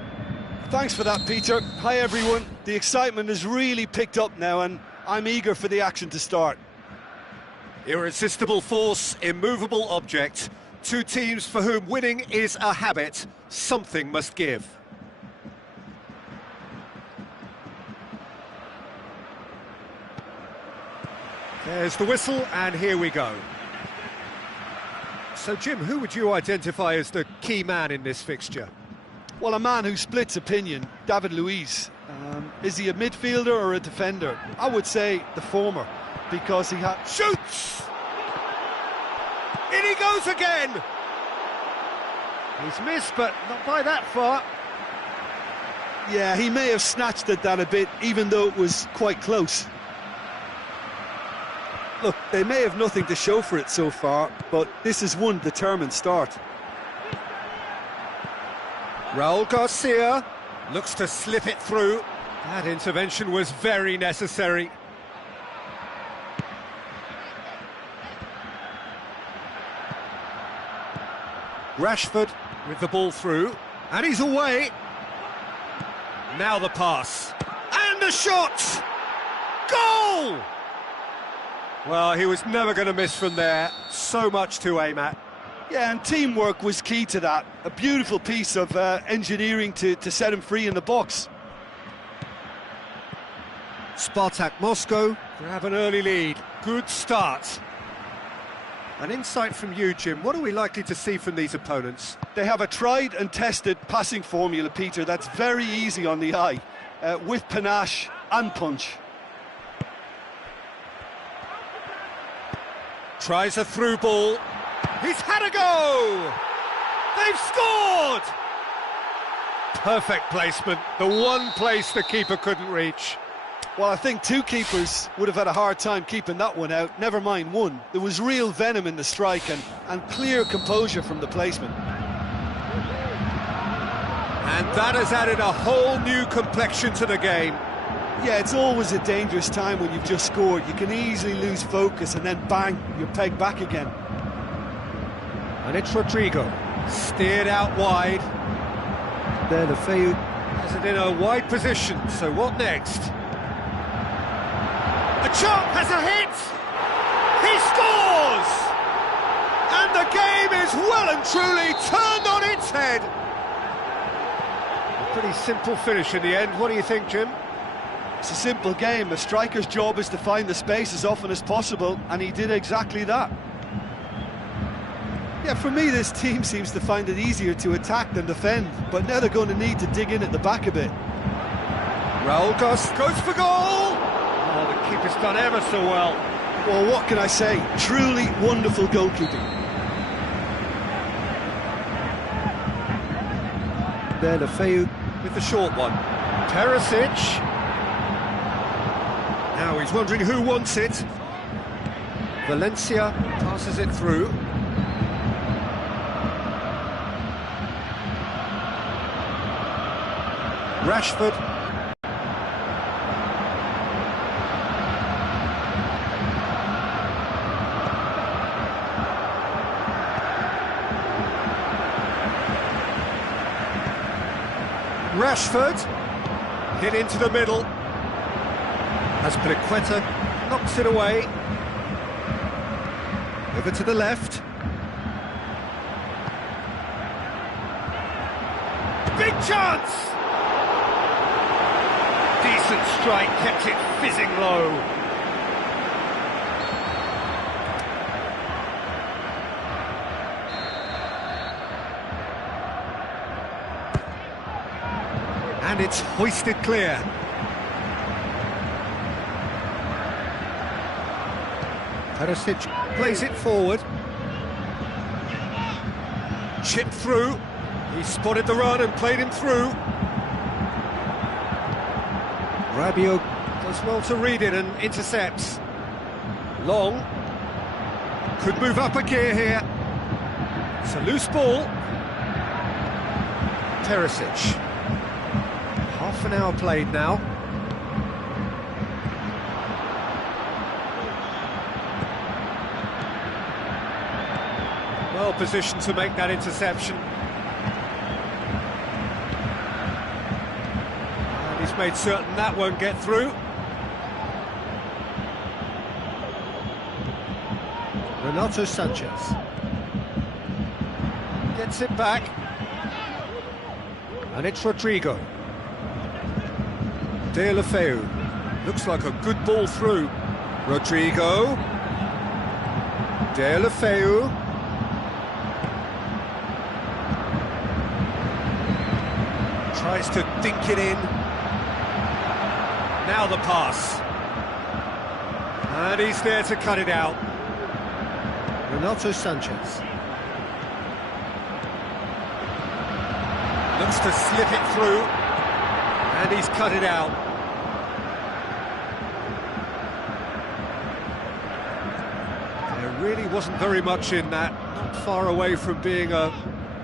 Thanks for that, Peter. Hi everyone. The excitement has really picked up now and I'm eager for the action to start. Irresistible force, immovable object. Two teams for whom winning is a habit. Something must give. There's the whistle, and here we go. So, Jim, who would you identify as the key man in this fixture? Well, a man who splits opinion, David Luiz. Is he a midfielder or a defender? I would say the former, because he shoots! In he goes again! He's missed, but not by that far. Yeah, he may have snatched at that a bit, even though it was quite close. Look, they may have nothing to show for it so far, but this is one determined start. Raul Garcia looks to slip it through. That intervention was very necessary. Rashford with the ball through, and he's away. Now the pass, and the shot! Goal! Well, he was never going to miss from there. So much to aim at. Yeah, and teamwork was key to that. A beautiful piece of engineering to set him free in the box. Spartak Moscow grab an early lead. Good start. An insight from you, Jim. What are we likely to see from these opponents? They have a tried and tested passing formula, Peter, that's very easy on the eye, with panache and punch. Tries a through ball. He's had a go! They've scored! Perfect placement. The one place the keeper couldn't reach. Well, I think two keepers would have had a hard time keeping that one out, never mind one. There was real venom in the strike and clear composure from the placement. And that has added a whole new complexion to the game. Yeah, it's always a dangerous time when you've just scored. You can easily lose focus and then bang, you're pegged back again. And it's Rodrigo, steered out wide. There, Lefeu has it in a wide position, so what next? A chop has a hit! He scores! And the game is well and truly turned on its head. A pretty simple finish in the end. What do you think, Jim? It's a simple game. A striker's job is to find the space as often as possible, and he did exactly that. Yeah, for me, this team seems to find it easier to attack than defend, but now they're going to need to dig in at the back a bit. Raul Garcia goes for goal! Oh, the keeper's done ever so well. Well, what can I say? Truly wonderful goalkeeping. There, Lefeu with the short one. Perisic. Now he's wondering who wants it. Valencia passes it through. Rashford. Rashford hit into the middle. As Briqueta knocks it away. Over to the left. Big chance! Decent strike, kept it fizzing low. And it's hoisted clear. Perisic plays it forward. Chipped through. He spotted the run and played him through. Rabiot does well to read it and intercepts. Long. Could move up a gear here. It's a loose ball. Perisic. Half an hour played now. well positioned to make that interception. And he's made certain that won't get through. Renato Sanchez gets it back, and it's Rodrigo. Deulofeu, looks like a good ball through. Rodrigo, Deulofeu, tries to dink it in. Now the pass, and he's there to cut it out. Renato Sanchez looks to slip it through, and he's cut it out. There really wasn't very much in that, not far away from being a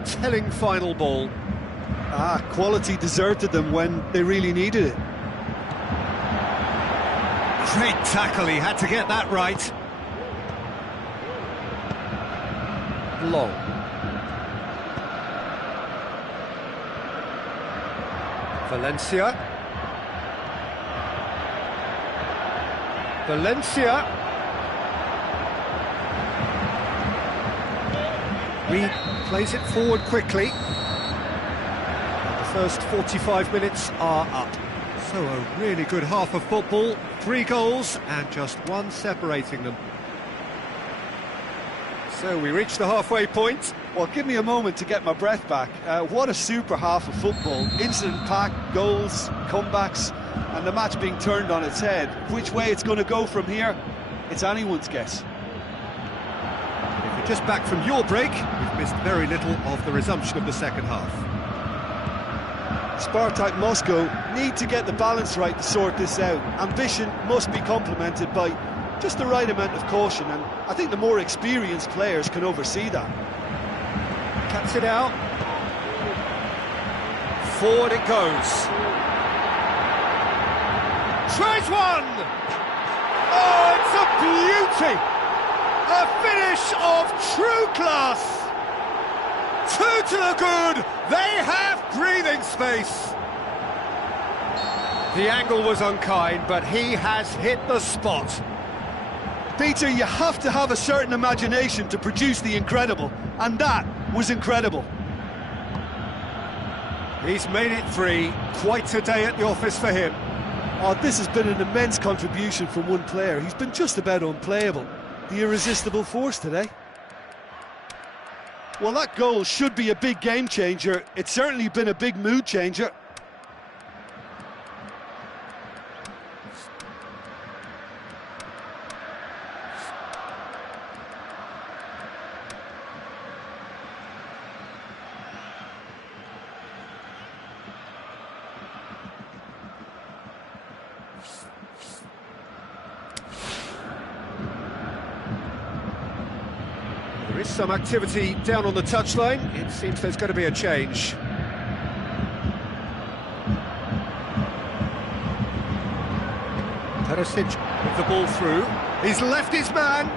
telling final ball. Quality deserted them when they really needed it. Great tackle, he had to get that right. Long. Valencia. Reed plays it forward quickly. The first 45 minutes are up. So a really good half of football. 3 goals and just 1 separating them. So we reach the halfway point. Well, give me a moment to get my breath back. What a super half of football. Incident-packed, goals, comebacks, and the match being turned on its head. Which way it's going to go from here, it's anyone's guess. If you're just back from your break, you've missed very little of the resumption of the second half. Spartak Moscow need to get the balance right to sort this out. Ambition must be complemented by just the right amount of caution, and I think the more experienced players can oversee that. Cuts it out. Forward it goes. Tries one! Oh, it's a beauty! A finish of true class! 2 to the good! They have breathing space! The angle was unkind, but he has hit the spot. Peter, you have to have a certain imagination to produce the incredible, and that was incredible. He's made it 3, quite a day at the office for him. Oh, this has been an immense contribution from one player. He's been just about unplayable. The irresistible force today. Well, that goal should be a big game changer. It's certainly been a big mood changer. There is some activity down on the touchline. It seems there's going to be a change. Perisic with the ball through. He's left his man.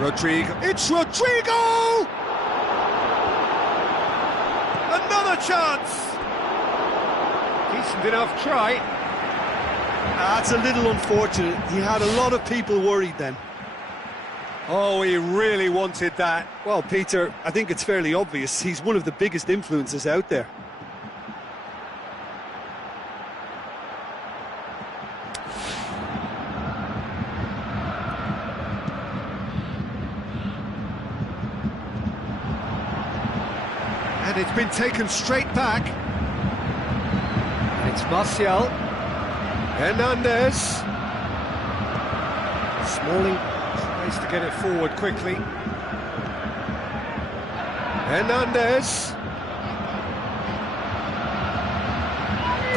Rodrigo. It's Rodrigo! Another chance! Decent enough try. That's a little unfortunate. He had a lot of people worried then. Oh, he really wanted that. Well, Peter, I think it's fairly obvious. He's one of the biggest influences out there. And it's been taken straight back. It's Martial. Hernandez. Smalling tries to get it forward quickly. Hernandez.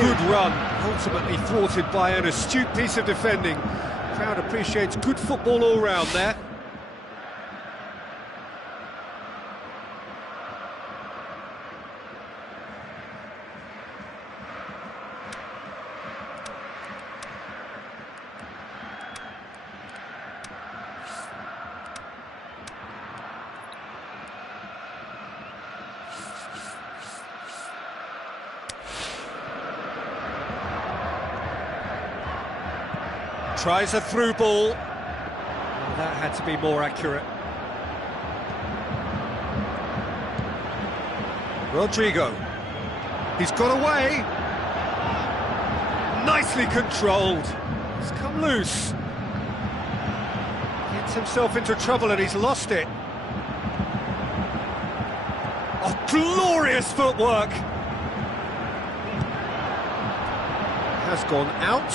Good run, ultimately thwarted by an astute piece of defending. Crowd appreciates good football all round there. Tries a through ball. Oh, that had to be more accurate. Rodrigo. He's got away. Nicely controlled. He's come loose. Gets himself into trouble and he's lost it. Oh, glorious footwork. Has gone out.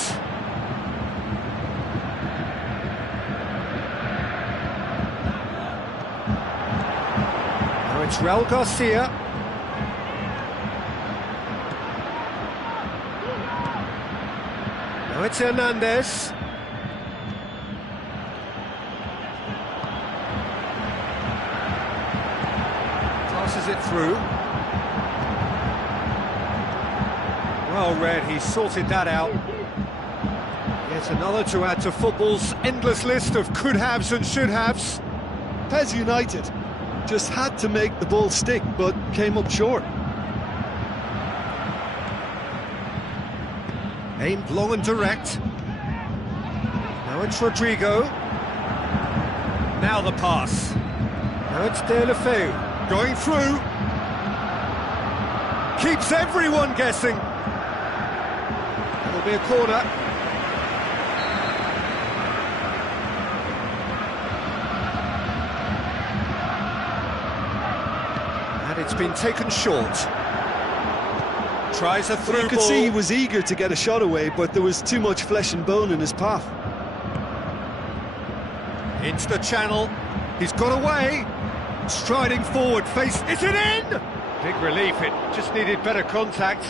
Now it's Raul Garcia. Now it's Hernandez. Passes it through. Well read, he sorted that out. Yet another to add to football's endless list of could-haves and should-haves. PES United just had to make the ball stick, but came up short. Aimed long and direct. Now it's Rodrigo. Now the pass. Now it's Deulofeu going through. Keeps everyone guessing. It'll be a corner. And it's been taken short. Tries a through ball. You could see he was eager to get a shot away, but there was too much flesh and bone in his path. Into the channel. He's got away. Striding forward, face. Is it in? Big relief, it just needed better contact.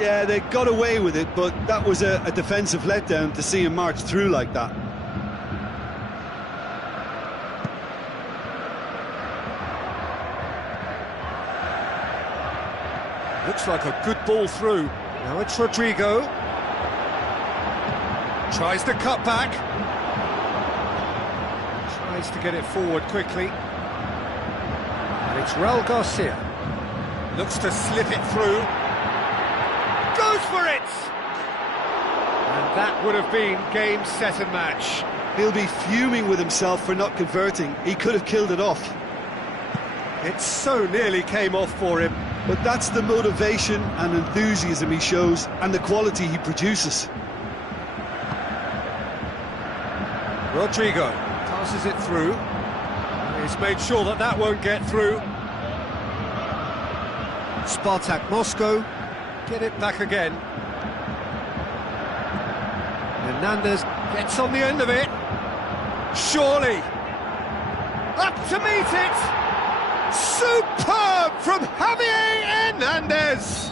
Yeah, they got away with it, but that was a defensive letdown to see him march through like that. Looks like a good ball through. Now it's Rodrigo. Tries to cut back. Tries to get it forward quickly. And it's Raul Garcia. Looks to slip it through. Goes for it! And that would have been game, set and match. He'll be fuming with himself for not converting. He could have killed it off. It so nearly came off for him. But that's the motivation and enthusiasm he shows, and the quality he produces. Rodrigo passes it through. He's made sure that that won't get through. Spartak Moscow get it back again. Hernandez gets on the end of it. Surely. Up to meet it. Superb from Javier Hernandez!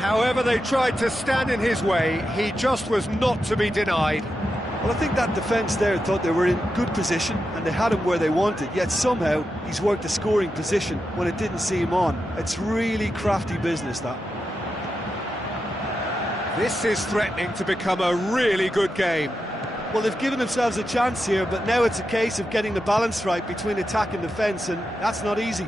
However they tried to stand in his way, he just was not to be denied. Well, I think that defence there thought they were in good position and they had him where they wanted, yet somehow he's worked a scoring position when it didn't see him on. It's really crafty business, that. This is threatening to become a really good game. Well, they've given themselves a chance here, but now it's a case of getting the balance right between attack and defence, and that's not easy.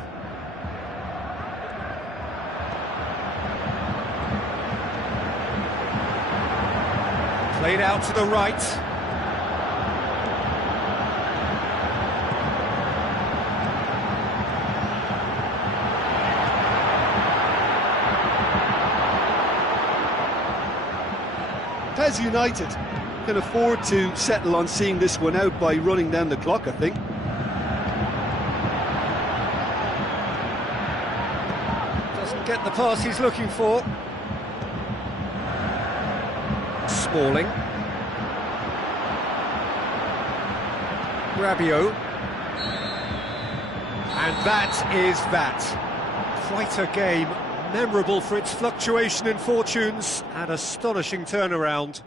Played out to the right. PES United can afford to settle on seeing this one out by running down the clock, I think. Doesn't get the pass he's looking for. Smalling. Rabiot. And that is that. Quite a game, memorable for its fluctuation in fortunes and astonishing turnaround.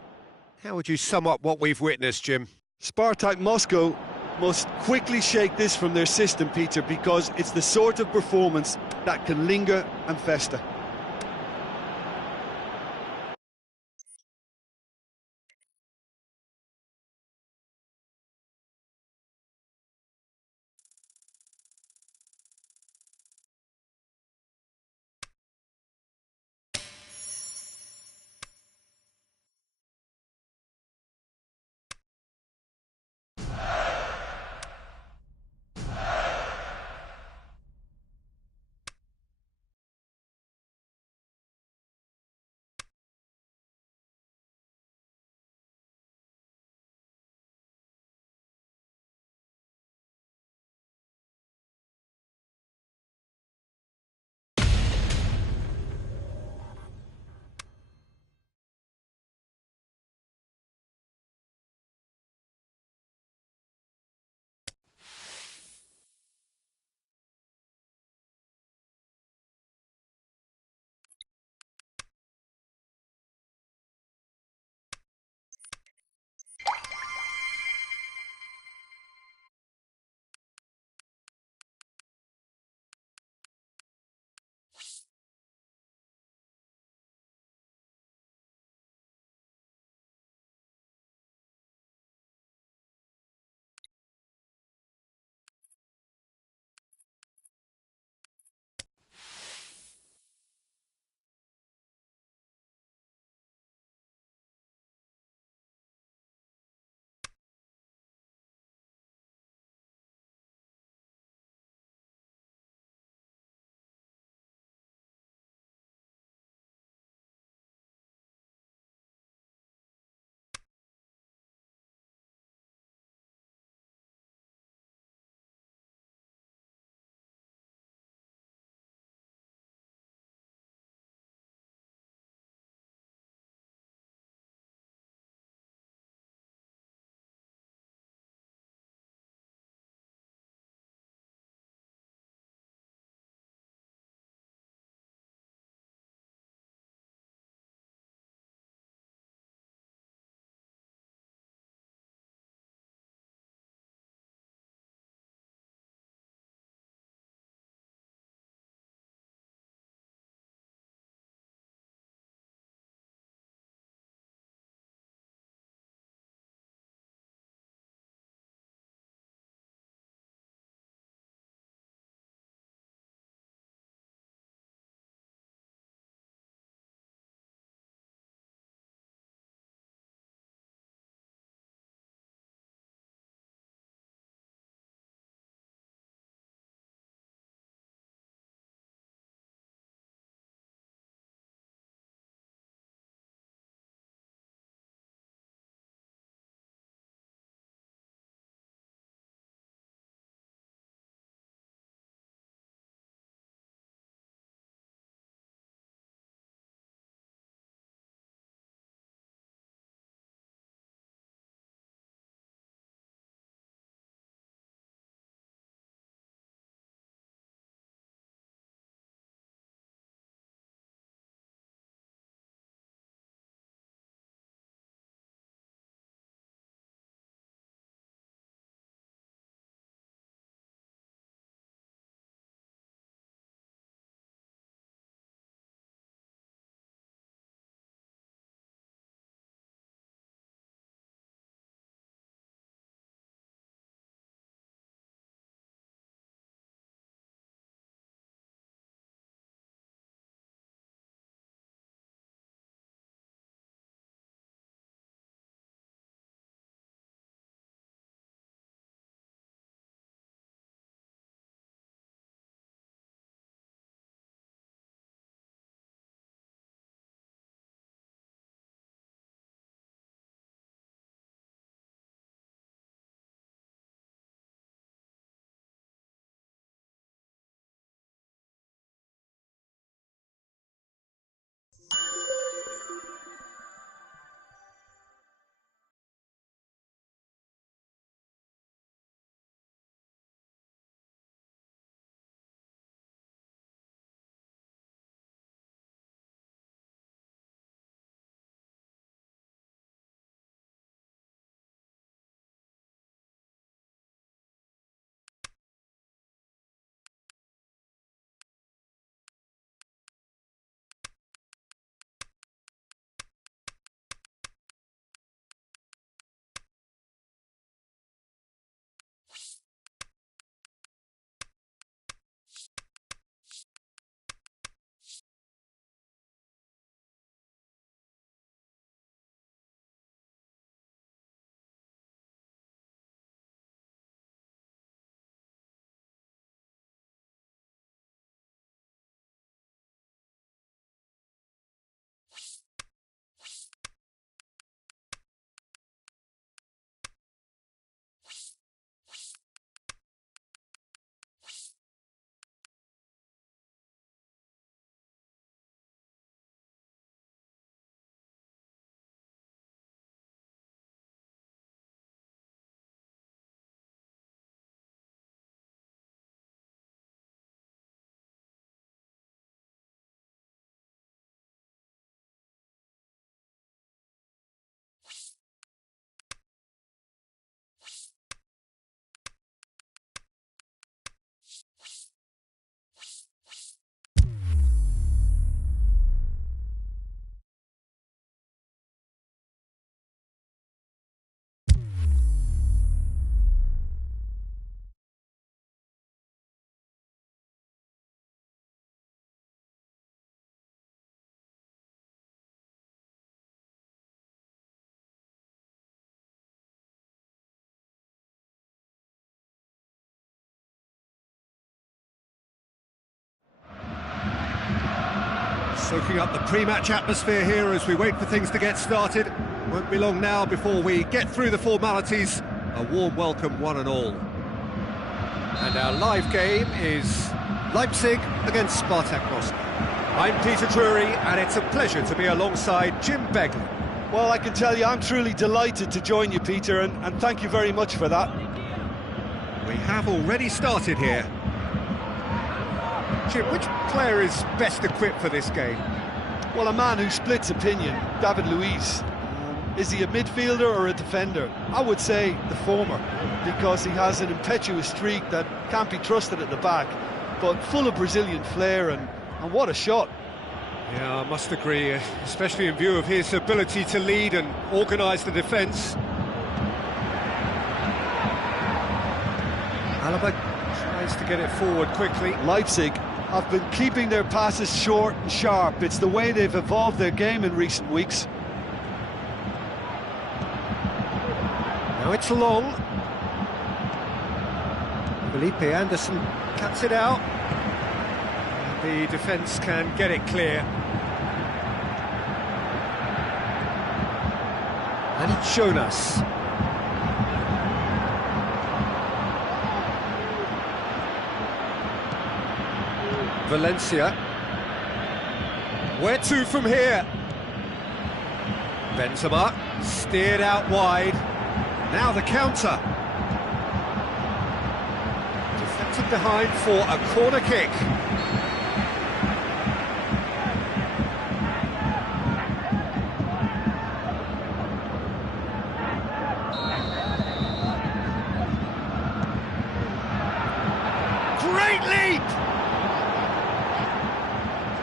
How would you sum up what we've witnessed, Jim? Spartak Moscow must quickly shake this from their system, Peter, because it's the sort of performance that can linger and fester. Soaking up the pre-match atmosphere here as we wait for things to get started. Won't be long now before we get through the formalities. A warm welcome, one and all. And our live game is Leipzig against Spartak Moscow. I'm Peter Drury, and it's a pleasure to be alongside Jim Begley. Well, I can tell you, I'm truly delighted to join you, Peter, and thank you very much for that. We have already started here. Jim, which player is best equipped for this game? Well, a man who splits opinion, David Luiz. Is he a midfielder or a defender? I would say the former, because he has an impetuous streak that can't be trusted at the back, but full of Brazilian flair, and what a shot. Yeah, I must agree, especially in view of his ability to lead and organise the defence. Alaba tries to get it forward quickly. Leipzig have been keeping their passes short and sharp. It's the way they've evolved their game in recent weeks. Now it's long. Felipe Anderson cuts it out. The defence can get it clear. And it's Jonas. Valencia. Where to from here? Benzema steered out wide. Now the counter. Deflected behind for a corner kick. Great leap!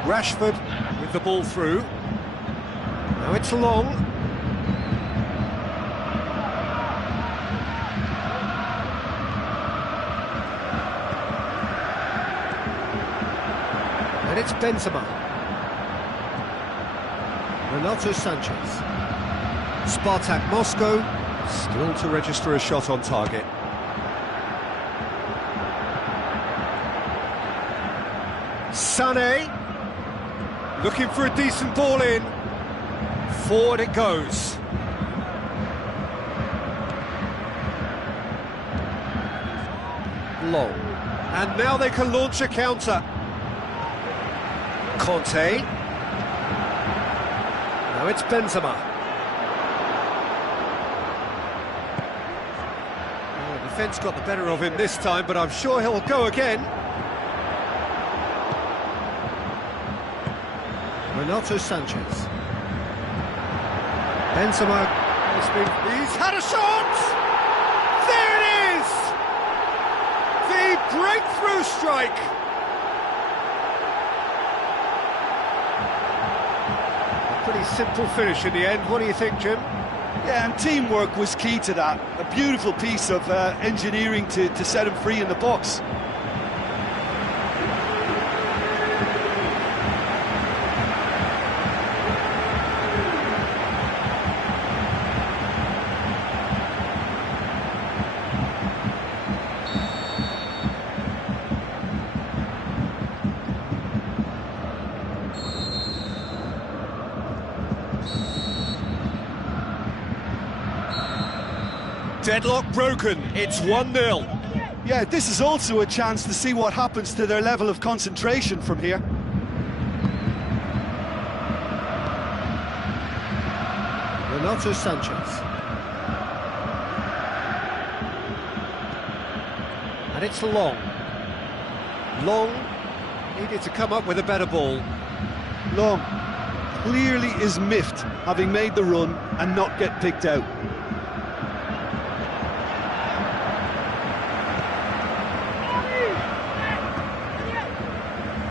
Rashford with the ball through. Now it's long. And it's Benzema. Renato Sanchez. Spartak Moscow still to register a shot on target. Sané looking for a decent ball in. Forward it goes. Long. And now they can launch a counter. Conte. Now it's Benzema. Oh, the defence got the better of him this time, but I'm sure he'll go again. Renato Sanchez. Benzema. He's had a shot! There it is! The breakthrough strike! A pretty simple finish in the end. What do you think, Jim? Yeah, and teamwork was key to that. A beautiful piece of engineering to set him free in the box. Deadlock broken, it's 1-0. Yeah, this is also a chance to see what happens to their level of concentration from here. Renato Sanchez. And it's long. Long needed to come up with a better ball. Long clearly is miffed, having made the run and not get picked out.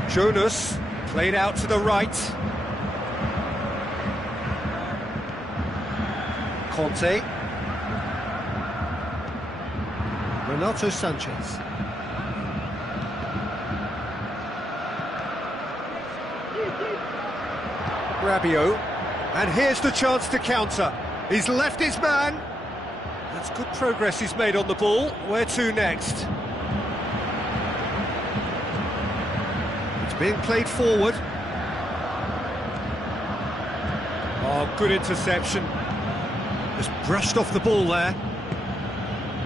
Jonas played out to the right. Conte. Renato Sanchez. Rabiot. And here's the chance to counter. He's left his man. That's good progress he's made on the ball. Where to next? It's being played forward. Oh, good interception. Just brushed off the ball there.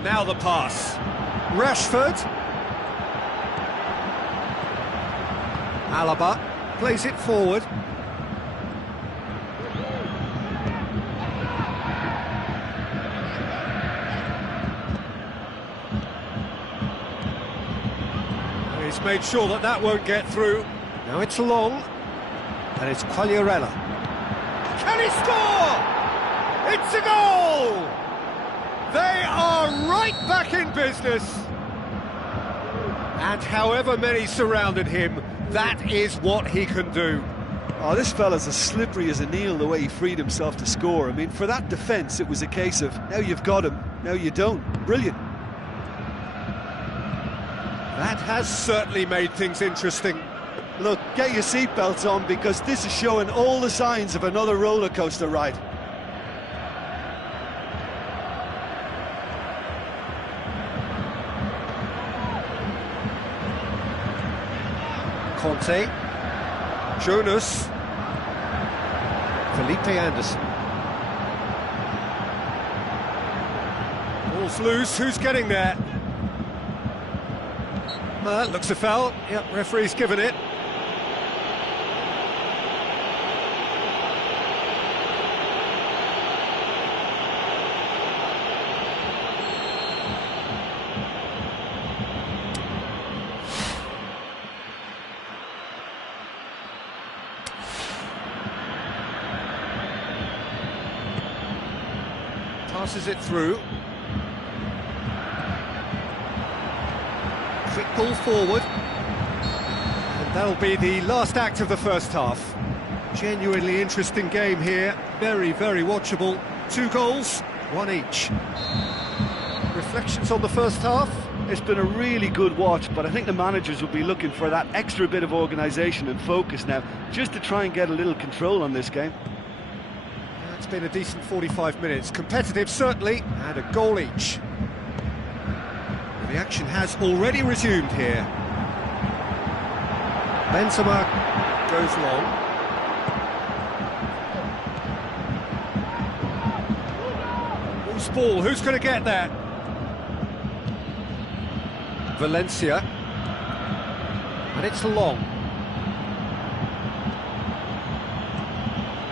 Now the pass. Rashford. Alaba plays it forward. He's made sure that that won't get through. Now it's long, and it's Quagliarella. Can he score? It's a goal! They are right back in business. And however many surrounded him, that is what he can do. Oh, this fella's as slippery as an eel, the way he freed himself to score. I mean, for that defence, it was a case of, now you've got him, now you don't. Brilliant. That has certainly made things interesting. Look, get your seatbelts on, because this is showing all the signs of another roller coaster ride. Conte, Jonas, Felipe Anderson. Ball's loose, who's getting there? Looks a foul. Yep, referee's given it. Passes it through. Quick ball forward. And that'll be the last act of the first half. Genuinely interesting game here. Very, very watchable. 2 goals, 1 each. Reflections on the first half? It's been a really good watch, but I think the managers will be looking for that extra bit of organisation and focus now, just to try and get a little control on this game. It's been a decent 45 minutes. Competitive, certainly, and a goal each. The action has already resumed here. Benzema goes long. Who's ball? Who's going to get that? Valencia. And it's long.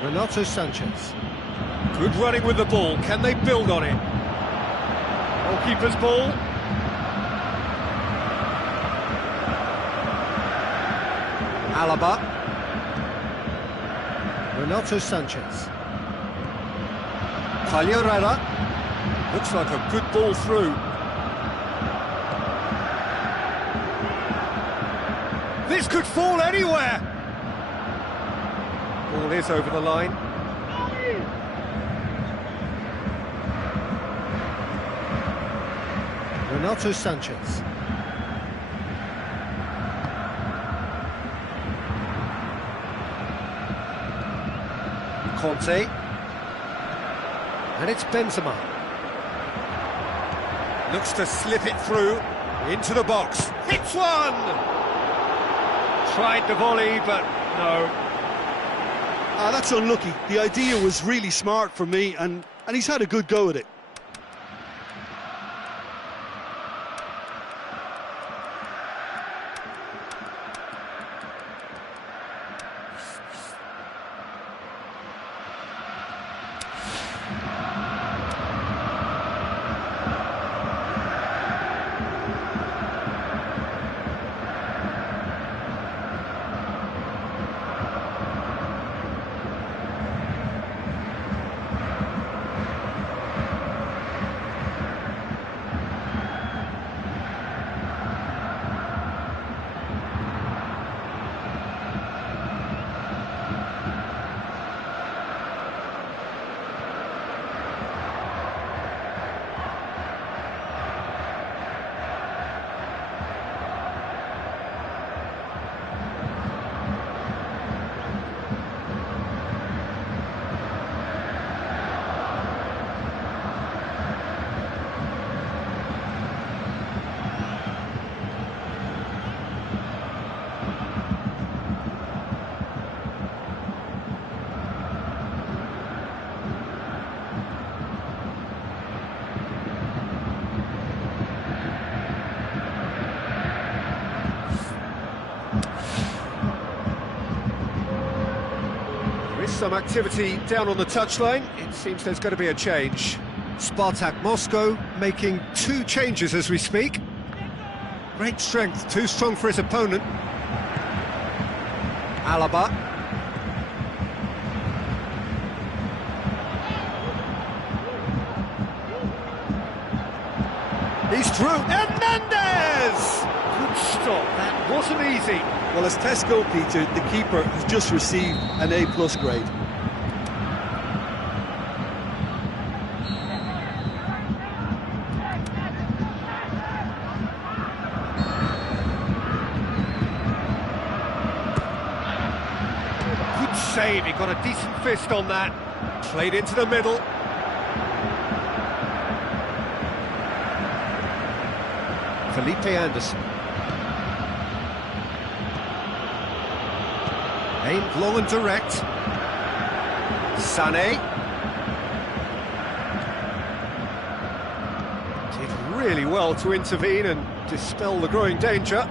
Renato Sanchez. Good running with the ball. Can they build on it? Goalkeeper's ball. Alaba. Renato Sanchez. Quagliarella. Looks like a good ball through. This could fall anywhere. Ball is over the line. Renato Sanchez. Conte. And it's Benzema. Looks to slip it through into the box. Hits one! Tried the volley, but no. That's unlucky. The idea was really smart for me, and he's had a good go at it. some activity down on the touchline. It seems there's going to be a change. Spartak Moscow making 2 changes as we speak. Great strength, too strong for his opponent. Alaba. He's through. Hernandez! Good stop, that wasn't easy. Well, as Tesco, Peter, the keeper has just received an A+ grade. Good save, he got a decent fist on that. Played into the middle. Felipe Anderson. Aimed long and direct. Sané. Did really well to intervene and dispel the growing danger.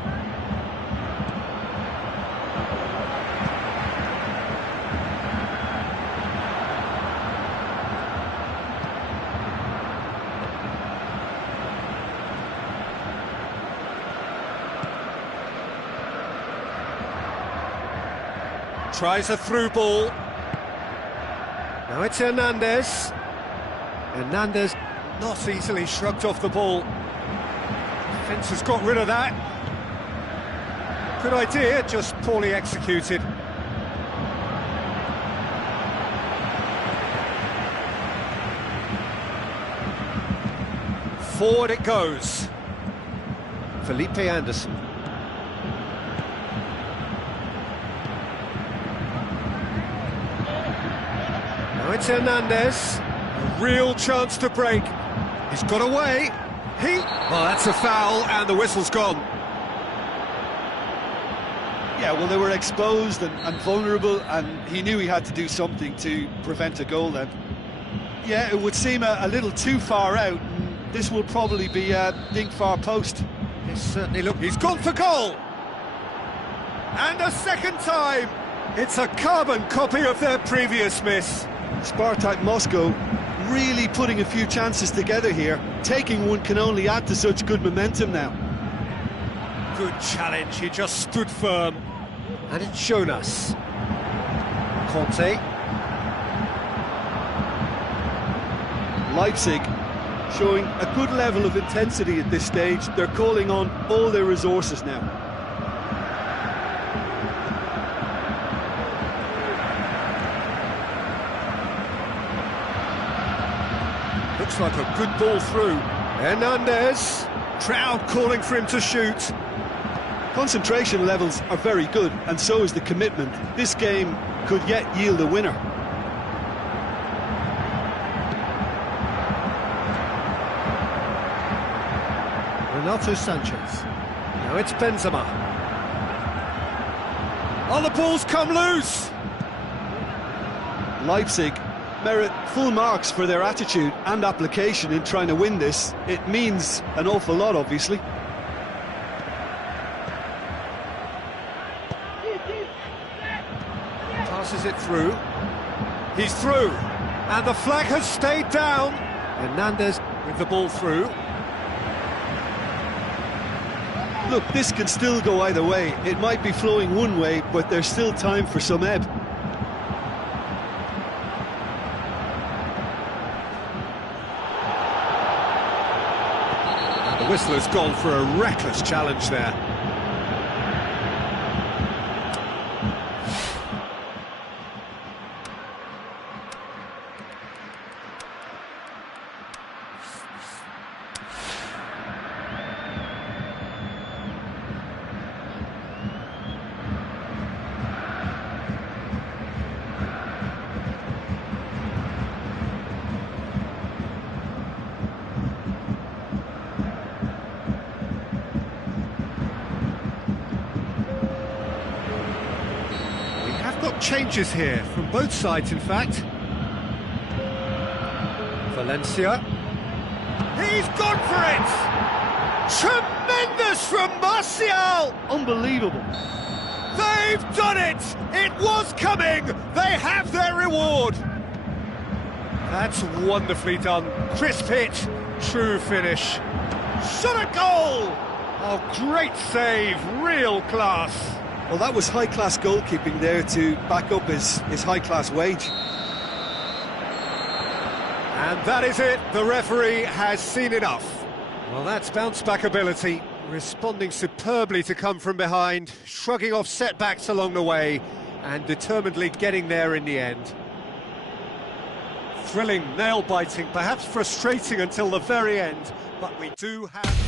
Tries a through ball. Now it's Hernandez. Hernandez not easily shrugged off the ball. Defence has got rid of that. Good idea, just poorly executed. Forward it goes. Felipe Anderson. Now it's Hernandez, a real chance to break. He's got away. Well, that's a foul, and the whistle's gone. Yeah, well, they were exposed and vulnerable, and he knew he had to do something to prevent a goal then. Yeah, it would seem a little too far out, and this will probably be a dink far post. This certainly look. He's gone for goal! And a second time! It's a carbon copy of their previous miss. Spartak Moscow really putting a few chances together here. Taking one can only add to such good momentum now. Good challenge, he just stood firm. And it's shown us. Conte. Leipzig showing a good level of intensity at this stage. They're calling on all their resources now. Looks like a good ball through. Hernandez. Crowd calling for him to shoot. Concentration levels are very good, and so is the commitment. This game could yet yield a winner. Renato Sanchez. Now it's Benzema. Oh, the ball's come loose! Leipzig merit full marks for their attitude and application in trying to win this. It means an awful lot, obviously. Passes it through. He's through. And the flag has stayed down. Hernandez with the ball through. Look, this can still go either way. It might be flowing one way, but there's still time for some ebb. And the whistler's gone for a reckless challenge there. Changes here from both sides, in fact. Valencia. He's gone for it! Tremendous from Martial! Unbelievable. They've done it! It was coming! They have their reward! That's wonderfully done. Crisp hit, true finish. Shot a goal! Oh, great save, real class. Well, that was high-class goalkeeping there to back up his high-class wage. And that is it, the referee has seen enough. Well, that's bounce-back ability, responding superbly to come from behind, shrugging off setbacks along the way, and determinedly getting there in the end. Thrilling, nail-biting, perhaps frustrating until the very end, but we do have...